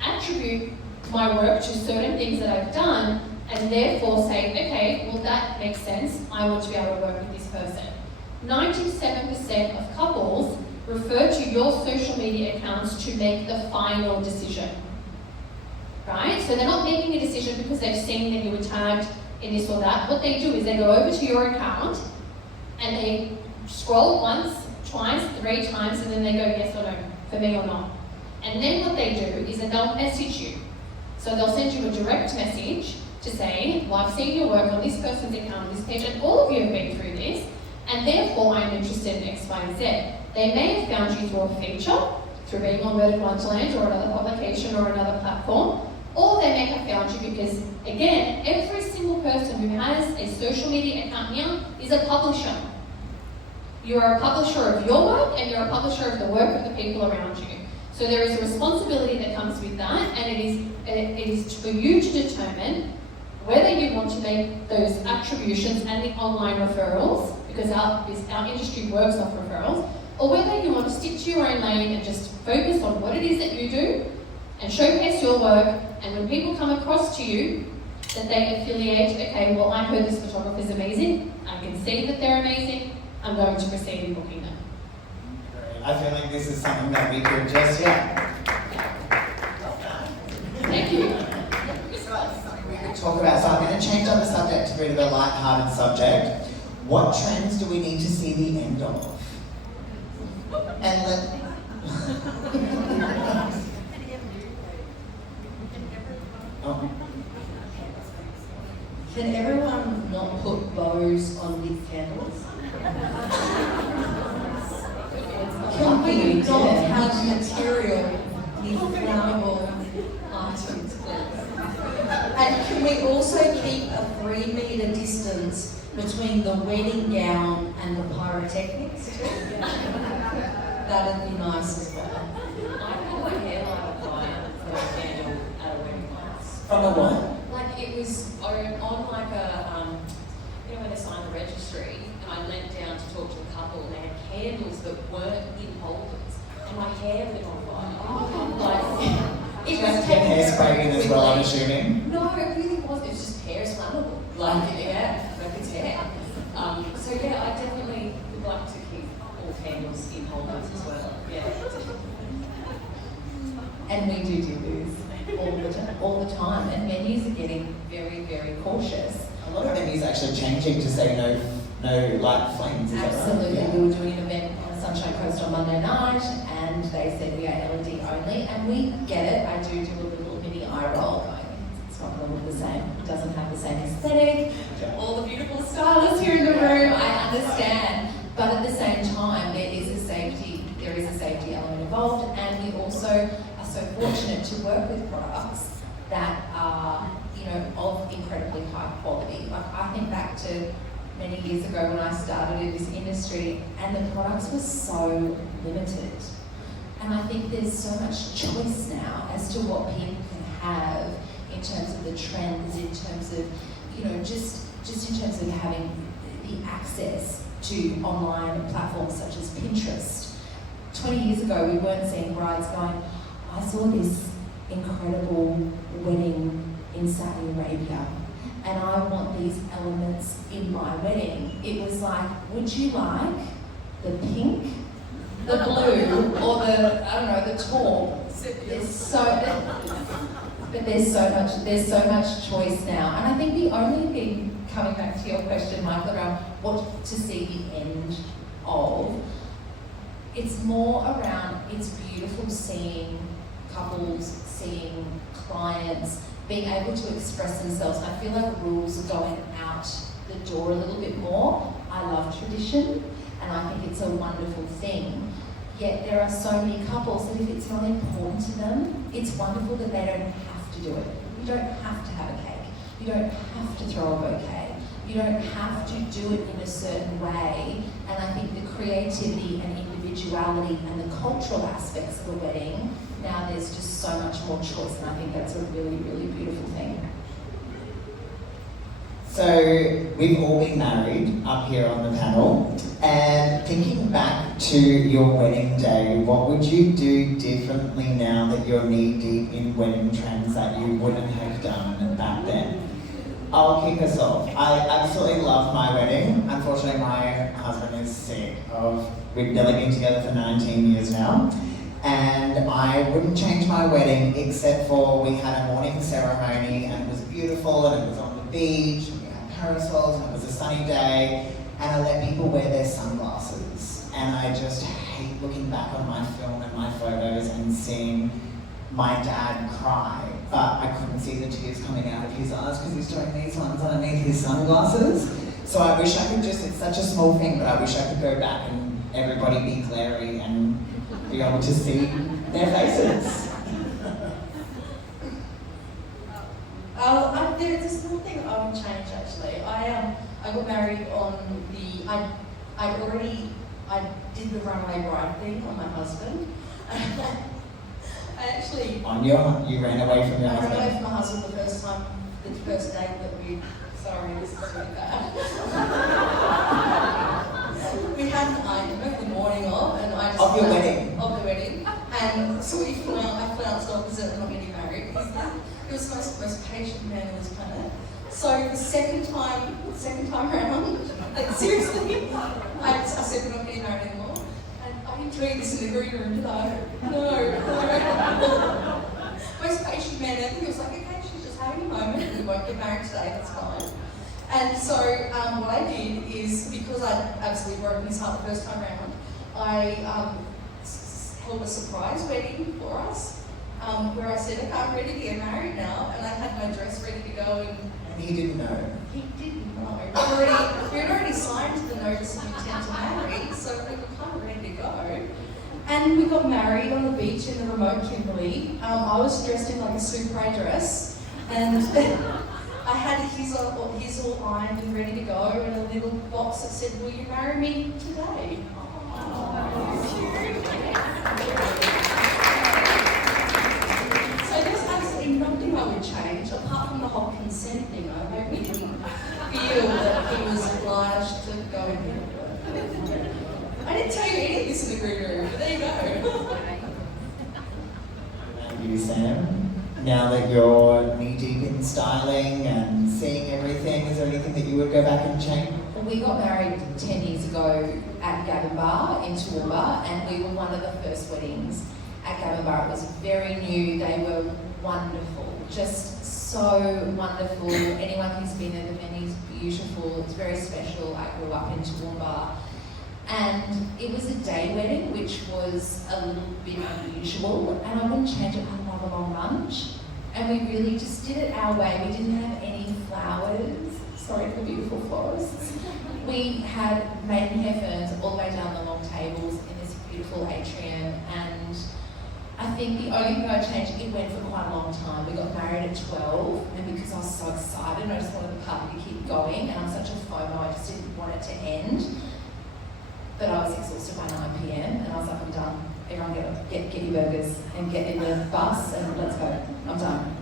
attribute my work to certain things that I've done, and therefore say, okay, well that makes sense, I want to be able to work with this person. 97% of couples refer to your social media accounts to make the final decision, right? So they're not making a decision because they've seen that you were tagged in this or that. What they do is they go over to your account and they scroll once, twice, 3 times, and then they go yes or no, for me or not. And then what they do is that they'll message you. So they'll send you a direct message to say, well, I've seen your work on this person's account on this page, and all of you have been through this, and therefore I'm interested in X, Y, and Z. They may have found you through a feature, through being on Word of Wonderland or another publication or another platform, or they may have found you because, again, every single person who has a social media account here is a publisher. You are a publisher of your work and you're a publisher of the work of the people around you. So there is a responsibility that comes with that, and it is for you to determine whether you want to make those attributions and the online referrals, because our industry works off referrals, or whether you want to stick to your own lane and just focus on what it is that you do and showcase your work, and when people come across to you, that they affiliate, okay, well, I heard this photographer is amazing, I can see that they're amazing, I'm going to proceed in booking them. I feel like this is something that we could just, Thank you. something we could talk about. So I'm going to change up the subject to a bit of a light-hearted subject. What trends do we need to see the end of? And Can everyone not put bows on lit candles? Can we not have material in flammable items, please? And can we also keep a 3-metre distance between the wedding gown and the pyrotechnics? That'd be nice as well. I had my hairline applied for a candle at a wedding once. from a what? Like it was on like a, you know, when they signed the registry, and I leant down to talk to the couple, and they had candles that weren't in holders, and my hair lit on fire. Like, it was taken Hairspray in as well, I'm quickly. assuming. No, it really wasn't. It was just hair is flammable. Like, yeah, like it's hair. So yeah, I definitely would like to keep all candles in holders as well. Yeah. And we do this all the time, and venues are getting very, very cautious. A lot of venues actually changing to say no light flames, is that right? Absolutely. Yeah. We were doing an event on Sunshine Coast on Monday night, and they said we are LED only, and we get it. I do a little mini eye roll going, it's not going to look the same. It doesn't have the same aesthetic. Yeah. All the beautiful stylists here in the room, I understand. But at the same time, there is a safety element involved, and we also are so fortunate to work with products that are, you know, of incredibly high quality. Like, I think back to many years ago when I started in this industry, and the products were so limited. And I think there's so much choice now as to what people can have in terms of the trends, in terms of, you know, just in terms of having the access to online platforms such as Pinterest. 20 years ago, we weren't seeing brides going, I saw this incredible wedding in Saudi Arabia, and I want these elements in my wedding. It was like, would you like the pink, the blue, or the, I don't know, the taupe? There's so much choice now. And I think the only thing, coming back to your question, Michael, around what to see the end of, it's more around, it's beautiful seeing couples, seeing clients being able to express themselves. I feel like rules are going out the door a little bit more. I love tradition, and I think it's a wonderful thing. Yet there are so many couples that if it's not important to them, it's wonderful that they don't have to do it. You don't have to have a cake. You don't have to throw a bouquet. You don't have to do it in a certain way. And I think the creativity and individuality and the cultural aspects of a wedding, now there's just so much more choice, and I think that's a really, really beautiful thing. So we've all been married up here on the panel, and thinking back to your wedding day, what would you do differently now that you're knee-deep in wedding trends that you wouldn't have done back then? I'll kick us off. I absolutely love my wedding. Unfortunately, my husband is sick. We've nearly been together for 19 years now. And I wouldn't change my wedding except for we had a morning ceremony, and it was beautiful, and it was on the beach, and we had parasols, and it was a sunny day, and I let people wear their sunglasses. And I just hate looking back on my film and my photos and seeing my dad cry, but I couldn't see the tears coming out of his eyes because he's doing these ones underneath his sunglasses. So I wish I could it's such a small thing, but I wish I could go back and everybody be glary and be able to see their faces. There's one thing I would change actually. I got married on the, I did the runaway bride thing on my husband. I actually... You ran away from your I ran away husband? from my husband the first date that we, sorry, this is really bad. We had an argument the morning of, and I just... Of your wedding? Of the wedding. And so I flounced opposite and not getting married. He was the most patient man on this planet. So the second time round, like seriously, I said we're not getting married anymore. And I didn't tell you this in the green room, did I? No. Most patient man ever. He was like, okay, she's just having a moment, and we won't get married today, that's fine. And so what I did is, because I absolutely broke his heart the first time round, I held a surprise wedding for us, where I said, okay, I'm ready to get married now, and I had my dress ready to go, and he didn't know. He didn't know. We had already signed the notice of intent to marry, so we were kind of ready to go. And we got married on the beach in the remote Kimberley. I was dressed in like a super dress, and I had his all ironed and ready to go, and a little box that said, will you marry me today? So there's absolutely nothing I would change, apart from the whole consent thing. I hope he didn't feel that he was obliged to go and do it. I didn't tell you any of this in the green room, but there you go. Thank you, Sam. Now that you're knee-deep in styling and seeing everything, is there anything that you would go back and change? We got married 10 years ago at Gabon Bar in Toowoomba, and we were one of the first weddings at Gabon Bar. It was very new. They were wonderful, just so wonderful. Anyone who's been there, the venue's beautiful. It's very special. I grew up in Toowoomba. And it was a day wedding, which was a little bit unusual, and I wouldn't change it. I love a long lunch, and we really just did it our way. We didn't have any flowers. Sorry for the beautiful florists. We had maidenhair ferns all the way down the long tables in this beautiful atrium, and I think the only thing I changed, it went for quite a long time. We got married at 12, and because I was so excited, I just wanted the party to keep going, and I'm such a FOMO, I just didn't want it to end. But I was exhausted by 9 p.m. and I was like, I'm done. Everyone get your burgers and get in the bus and let's go. I'm done.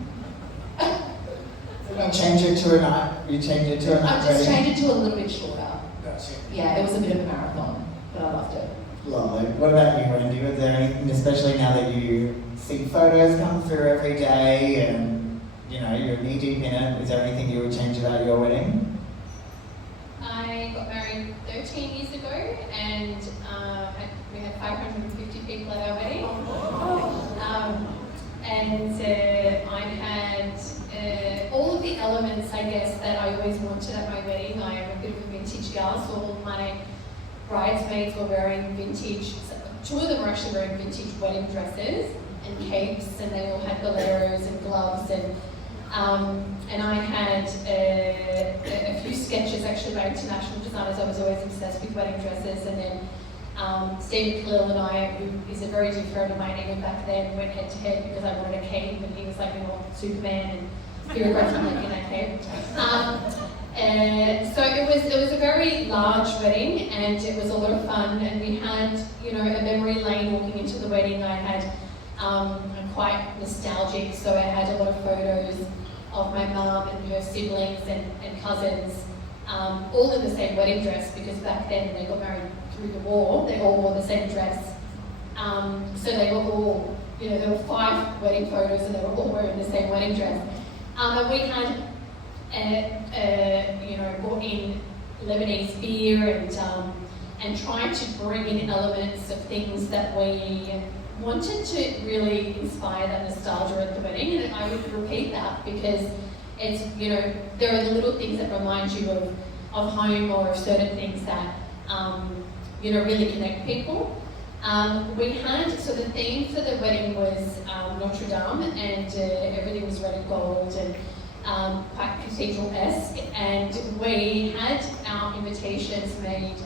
You change it to a night. You change it to a night. I just changed it to a little bit shorter. Gotcha. Yeah, it was a bit of a marathon, but I loved it. Lovely. What about you, Wendy? Was there anything, especially now that you see photos come through every day and you're knee deep in it, is there anything you would change about your wedding? I got married 13 years ago, and we had 550 people at our wedding. I had all of the elements, I guess, that I always wanted at my wedding. I am a bit of a vintage gal, so all of my bridesmaids were wearing vintage. Two of them were actually wearing vintage wedding dresses and capes, and they all had boleros and gloves and I had a few sketches actually by international designers. I was always obsessed with wedding dresses, and then Stephen Khalil and I, who is a very dear friend of mine even back then, went head to head because I wanted a cape and he was like, Superman, and he regretted making that cape. So it was a very large wedding, and it was a lot of fun, and we had a memory lane walking into the wedding. I had I'm quite nostalgic, so I had a lot of photos of my mum and her siblings and cousins, all in the same wedding dress, because back then when they got married through the war, they all wore the same dress. So they were all, there were 5 wedding photos and they were all wearing the same wedding dress. And we had, brought in Lebanese beer and tried to bring in elements of things that we wanted to really inspire that nostalgia at the wedding, and I would repeat that because it's, there are the little things that remind you of home or of certain things that, really connect people. So the theme for the wedding was Notre Dame, and everything was red and gold and quite cathedral-esque, and we had our invitations made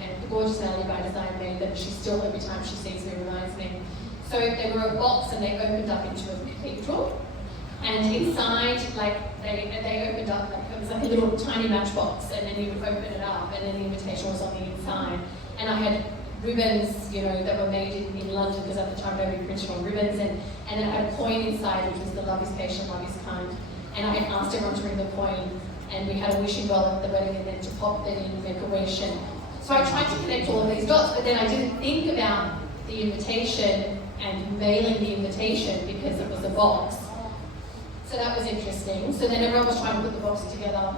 and the gorgeous Natalie by Design made that she still, every time she sees me, reminds me. So they were a box and they opened up into a cathedral. And inside, like, they opened up, like, it was like a little tiny matchbox, and then you would open it up, and then the invitation was on the inside. And I had ribbons, you know, that were made in London, because at the time they were printed on ribbons, and then I had a coin inside, which was the love is patient, love is kind. And I had asked everyone to bring the coin, and we had a wishing well at the wedding, and then to pop that in and make a wish. And so I tried to connect all of these dots, but then I didn't think about the invitation and mailing the invitation because it was a box. So that was interesting. So then everyone was trying to put the box together,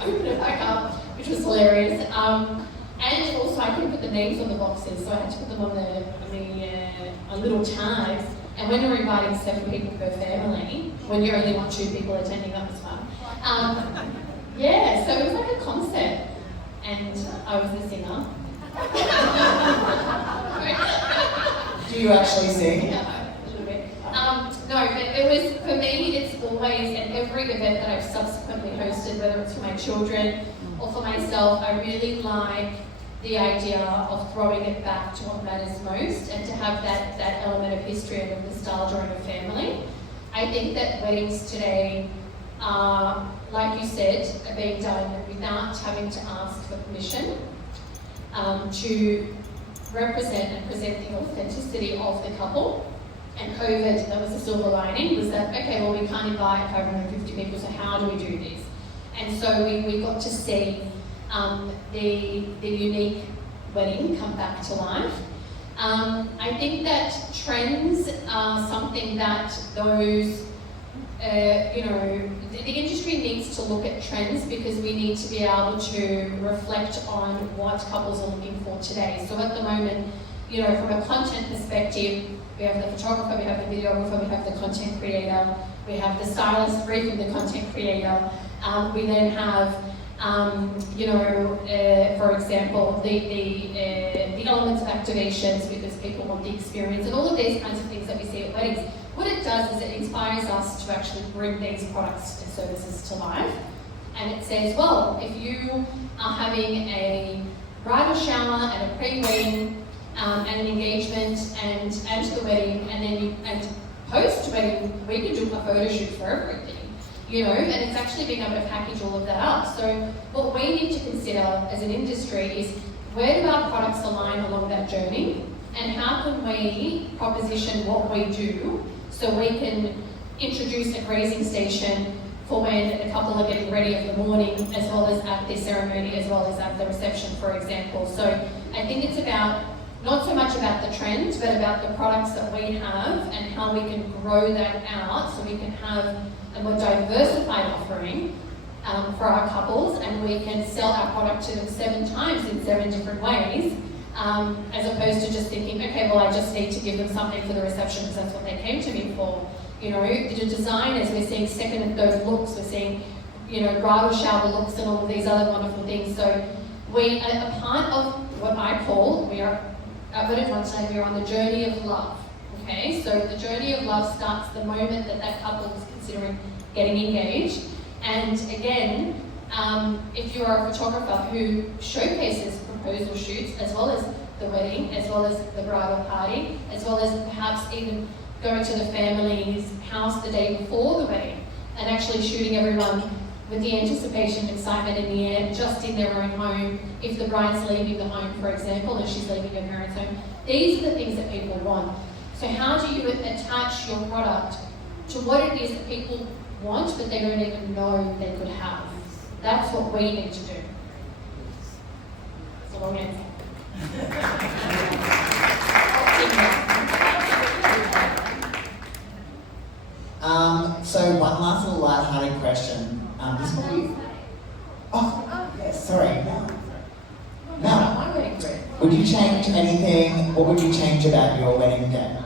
open it back up, which was hilarious. And also I couldn't put the names on the boxes, so I had to put them on on little tags. And when you're inviting 7 people per family, when you only want 2 people attending, that was fun. Yeah, so it was like a concert, and I was the singer. Do you actually sing? Yeah, a little bit. No, but it was, for me, it's always, and every event that I've subsequently hosted, whether it's for my children or for myself, I really like the idea of throwing it back to what matters most, and to have that element of history and of nostalgia in a family. I think that weddings today are, like you said, are being done without having to ask for permission, to represent and present the authenticity of the couple. And COVID, that was the silver lining, was that, okay, well, we can't invite 550 people, so how do we do this? And so we got to see the unique wedding come back to life. I think that trends are something that those, the industry needs to look at trends, because we need to be able to reflect on what couples are looking for today. So at the moment, you know, from a content perspective, we have the photographer, we have the videographer, we have the content creator, we have the stylist briefing the content creator. We then have, for example, the elements of activations, because people want the experience, and all of these kinds of things that we see at weddings. What it does is it inspires us to actually bring these products and services to life. And it says, well, if you are having a bridal shower and a pre-wedding and an engagement and the wedding, and post-wedding, we can do a photo shoot for everything. You know, and it's actually being able to package all of that up. So what we need to consider as an industry is, where do our products align along that journey, and how can we proposition what we do so we can introduce a grazing station for when a couple are getting ready in the morning, as well as at their ceremony, as well as at the reception, for example. So I think it's about, not so much about the trends, but about the products that we have and how we can grow that out so we can have a more diversified offering for our couples, and we can sell our product to them 7 times in 7 different ways, as opposed to just thinking, okay, well, I just need to give them something for the reception because that's what they came to me for. You know, the designers, we're seeing 2nd and 3rd looks, we're seeing, you know, bridal shower looks and all of these other wonderful things. So we are a part of what I call, we are, at one side, we are on the journey of love. Okay, so the journey of love starts the moment that couple is considering getting engaged. And again, if you are a photographer who showcases proposal shoots, as well as the wedding, as well as the bridal party, as well as perhaps even going to the family's house the day before the wedding, and actually shooting everyone with the anticipation and excitement in the air, just in their own home, if the bride's leaving the home, for example, and she's leaving her parents' home. These are the things that people want. So how do you attach your product to what it is that people want, but they don't even know they could have? That's what we need to do. It's a long answer. So one last little light-hearted question. This will be... Oh, yes, sorry. Now, would you change anything? What would you change about your wedding day?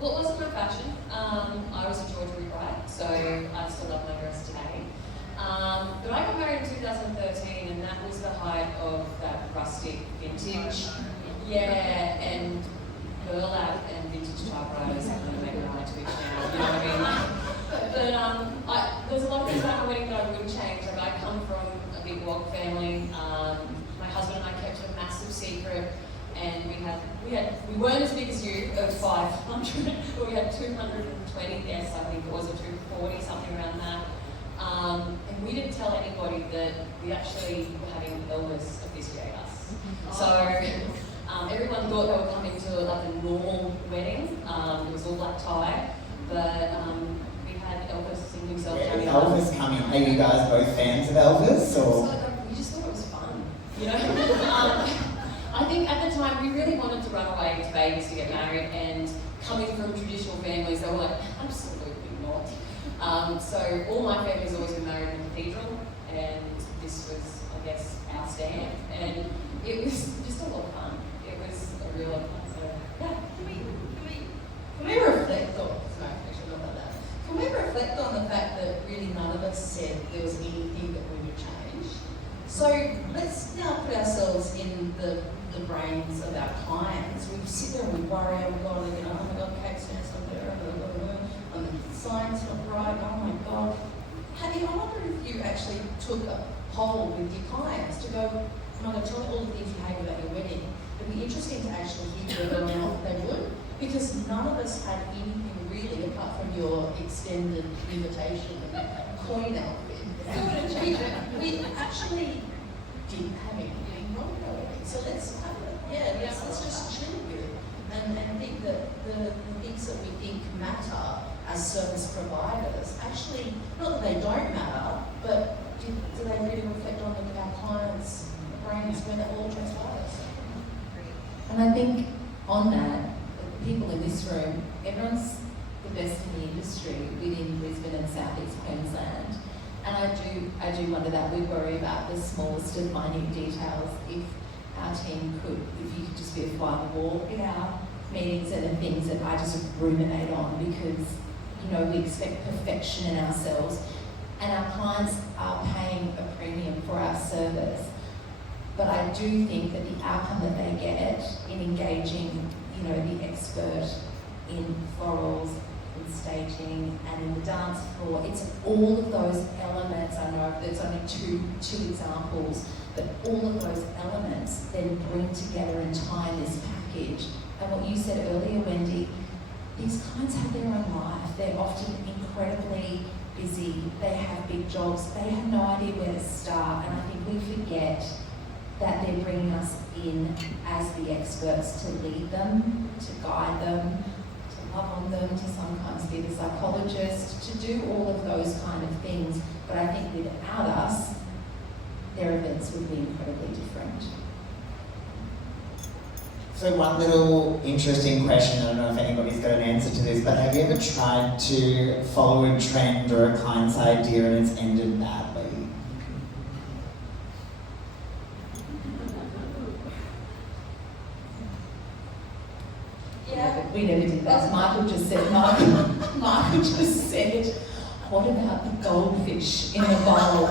Well, it wasn't my fashion. I was a Georgia bride, so I still love my dress today. But I got married in 2013, and that was the height of that rustic vintage. Yeah, and burlap and vintage typewriters are going to make a right to it now, you know what I mean? But there's a lot of things about my wedding that I would change. Like, I come from a big Wog family. My husband and I kept a massive secret and we weren't as big as you of 500, but we had 220 guests, I think it was, or 240, something around that. And we didn't tell anybody that we actually were having Elvis officiate us. So everyone thought they were coming to like a normal wedding. It was all black tie, but we had Elvis sing himself. Elvis coming. Are you guys both fans of Elvis, or? So, we just thought it was fun, you know. I think at the time we really wanted to run away to Vegas to get married, and coming from traditional families, they were like, absolutely not. So all my family's always been married in a cathedral, and this was, I guess, our stand, and it was just a lot of fun. It was a real lot of fun. So yeah. Can we reflect on? No, actually not like that. Can we reflect on the fact that really none of us said there was anything that we would change? So let's now put ourselves in the brains of our clients. We sit there and we worry, oh my god, cake's going to the sign's not right, oh my god. I wonder if you actually took a poll with your clients to go, oh my god, tell me all the things you hate about your wedding. It'd be interesting to actually hear whether or not they would, because none of us had anything really apart from your extended invitation and coin outfit. We actually didn't have anything wrong with our wedding. So let's just chill with it and think that the things that we think matter as service providers actually, not that they don't matter, but do they really reflect on our clients' brains when it all transpires? And I think on that, the people in this room, everyone's the best in the industry within Brisbane and South East Queensland. And I do wonder that we worry about the smallest of minute details. If our team could, if you could just be a fly on the wall in our meetings and the things that I just ruminate on, because we expect perfection in ourselves, and our clients are paying a premium for our service. But I do think that the outcome that they get in engaging, the expert in florals, in staging, and in the dance floor, it's all of those elements. I know there's only two examples, but all of those elements then bring together and tie this package. And what you said earlier, Wendy, these clients have their own life. They're often incredibly busy. They have big jobs. They have no idea where to start. And I think we forget that they're bringing us in as the experts to lead them, to guide them, to love on them, to sometimes be the psychologist, to do all of those kind of things. But I think without us, their events would be incredibly different. So one little interesting question, I don't know if anybody's got an answer to this, but have you ever tried to follow a trend or a client's idea and it's ended badly? Yeah. We never did that. Michael just said, what about the goldfish in the bowls?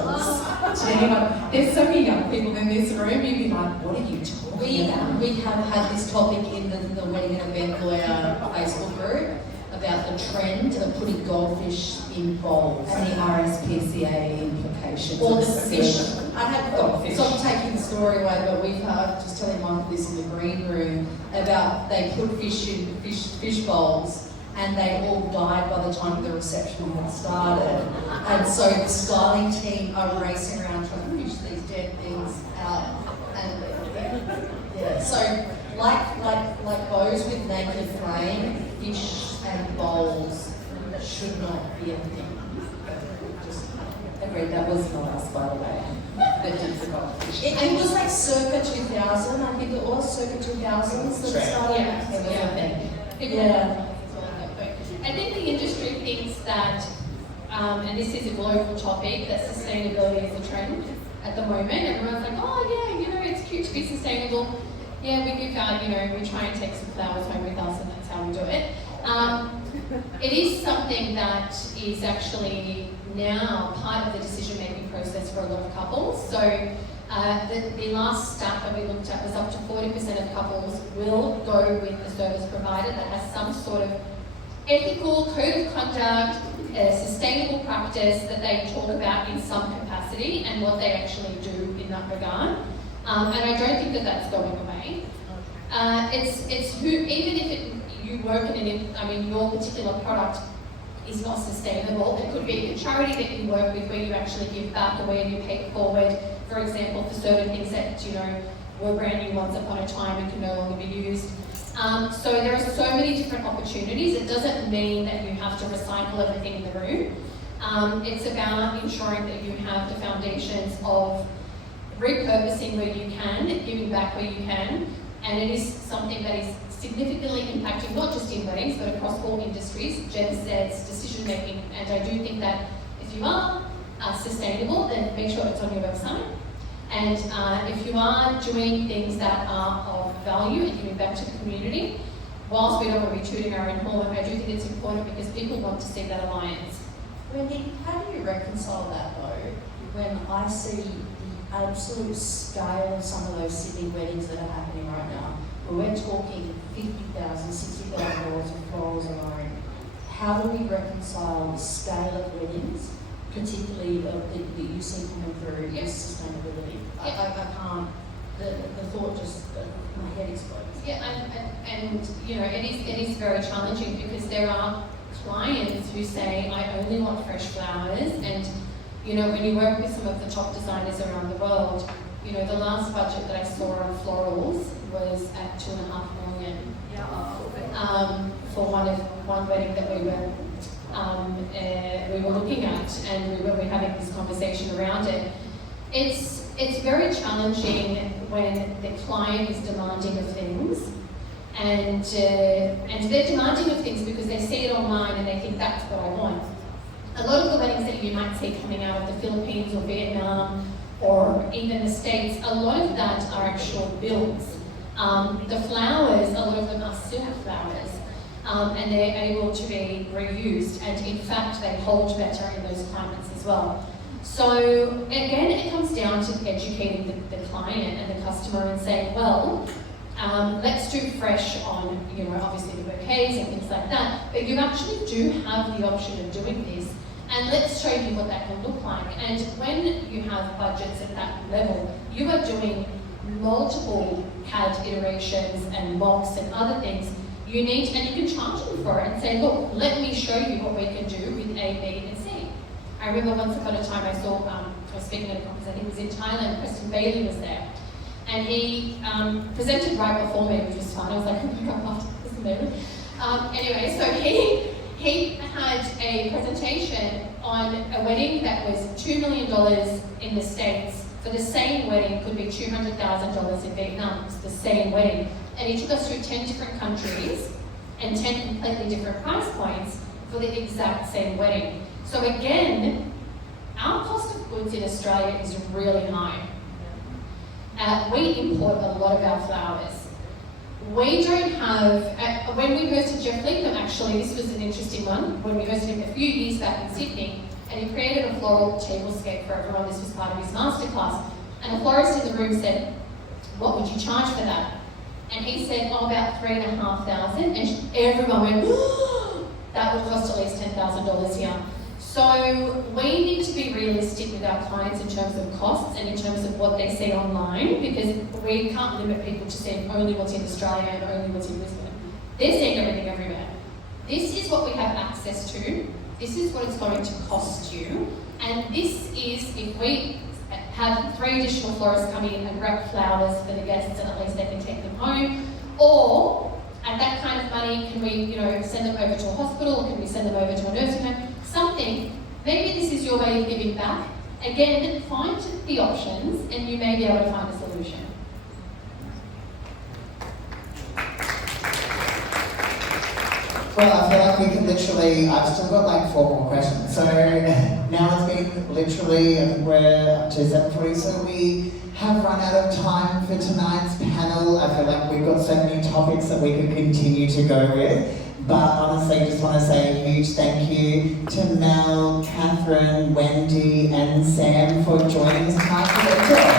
To anyone, there's so many young people in this room, you'd be like, what are you talking about? We have had this topic in the Wedding and Event Lawyer Facebook group about the trend of putting goldfish in bowls. And the RSPCA implications. Or of the fish. serving. I had Goldfish. so I'm taking the story away, but we've just telling Michael this in the green room about they put fish in fish bowls and they all died by the time the reception had started. And so the styling team are racing around trying to fish these dead things out. And yeah, so like those with naked flame, fish and bowls should not be a thing. Agreed, that was not us, by the way. That did the goldfish. It was like circa 2000, I think it was circa 2000s that it started. Yeah. It was a thing. Yeah. I think the industry thinks that, and this is a global topic, that sustainability is a trend at the moment. Everyone's like, oh yeah, it's cute to be sustainable. Yeah, we give out, we try and take some flowers home with us, and that's how we do it. It is something that is actually now part of the decision-making process for a lot of couples. So the last stat that we looked at was up to 40% of couples will go with the service provider that has some sort of ethical code of conduct, a sustainable practice that they talk about in some capacity and what they actually do in that regard. And I don't think that that's going away. It's who, even if you work in your particular product is not sustainable. It could be a charity that you work with where you actually give back or where you pay it forward, for example, for certain things that, were brand new once upon a time and can no longer be used. So there are so many different opportunities. It doesn't mean that you have to recycle everything in the room. It's about ensuring that you have the foundations of repurposing where you can, giving back where you can, and it is something that is significantly impacting not just in weddings but across all industries. Jen says decision making, and I do think that if you are sustainable, then make sure it's on your website. And if you are doing things that are of value and giving back to the community, whilst we don't want to be tooting our own horn, I do think it's important because people want to see that alliance. Wendy, how do you reconcile that though, when I see the absolute scale of some of those Sydney weddings that are happening right now, where we're talking $50,000, $60,000 of florals alone? How do we reconcile the scale of weddings, particularly that you see coming through with sustainability? I can't, the thought just, my head explodes. Yeah, and it is very challenging because there are clients who say, I only want fresh flowers, and when you work with some of the top designers around the world, the last budget that I saw on florals was at $2.5 million. For one wedding that we were looking at, and we were having this conversation around it. It's very challenging when the client is demanding of things, and they're demanding of things because they see it online and they think that's what I want. A lot of the weddings that you might see coming out of the Philippines or Vietnam or even the States, a lot of that are actual builds. The flowers, a lot of them are silk flowers, and they're able to be reused, and in fact they hold better in those climates as well. So again, it comes down to educating the client and the customer and saying, well, let's do fresh on, obviously the bouquets and things like that, but you actually do have the option of doing this, and let's show you what that can look like. And when you have budgets at that level, you are doing multiple CAD iterations and mocks and other things. And you can charge them for it and say, look, let me show you what we can do with A, B, and C. I remember once upon a time I saw, I was speaking at a conference, I think it was in Thailand, Preston Bailey was there, and he presented right before me, which was fun. I was like, oh my God, after Preston Bailey. Anyway, so he had a presentation on a wedding that was $2 million in the States. For the same wedding could be $200,000 in Vietnam. It's the same wedding. And he took us through 10 different countries and 10 completely different price points for the exact same wedding. So again, our cost of goods in Australia is really high. We import a lot of our flowers. We don't have, when we hosted Jeff Linkham, actually, this was an interesting one, when we hosted him a few years back in Sydney, and he created a floral tablescape for everyone. This was part of his masterclass. And a florist in the room said, what would you charge for that? And he said, about $3,500. And everyone went, oh, that would cost at least $10,000 here. So we need to be realistic with our clients in terms of costs and in terms of what they see online, because we can't limit people to seeing only what's in Australia and only what's in Brisbane. They're seeing everything everywhere. This is what we have access to. This is what it's going to cost you. And this is if we have 3 additional florists come in and wrap flowers for the guests and at least they can take them home. Or at that kind of money, can we send them over to a hospital? Can we send them over to a nursing home? Something. Maybe this is your way of giving back. Again, find the options and you may be able to find a solution. Well, I feel like we can literally, I've still got like 4 more questions. So now it's been literally, we're up to 7:40, so we have run out of time for tonight's panel. I feel like we've got so many topics that we could continue to go with. But honestly, just want to say a huge thank you to Mel, Kathryn, Wendy, and Sam for joining us tonight for the talk.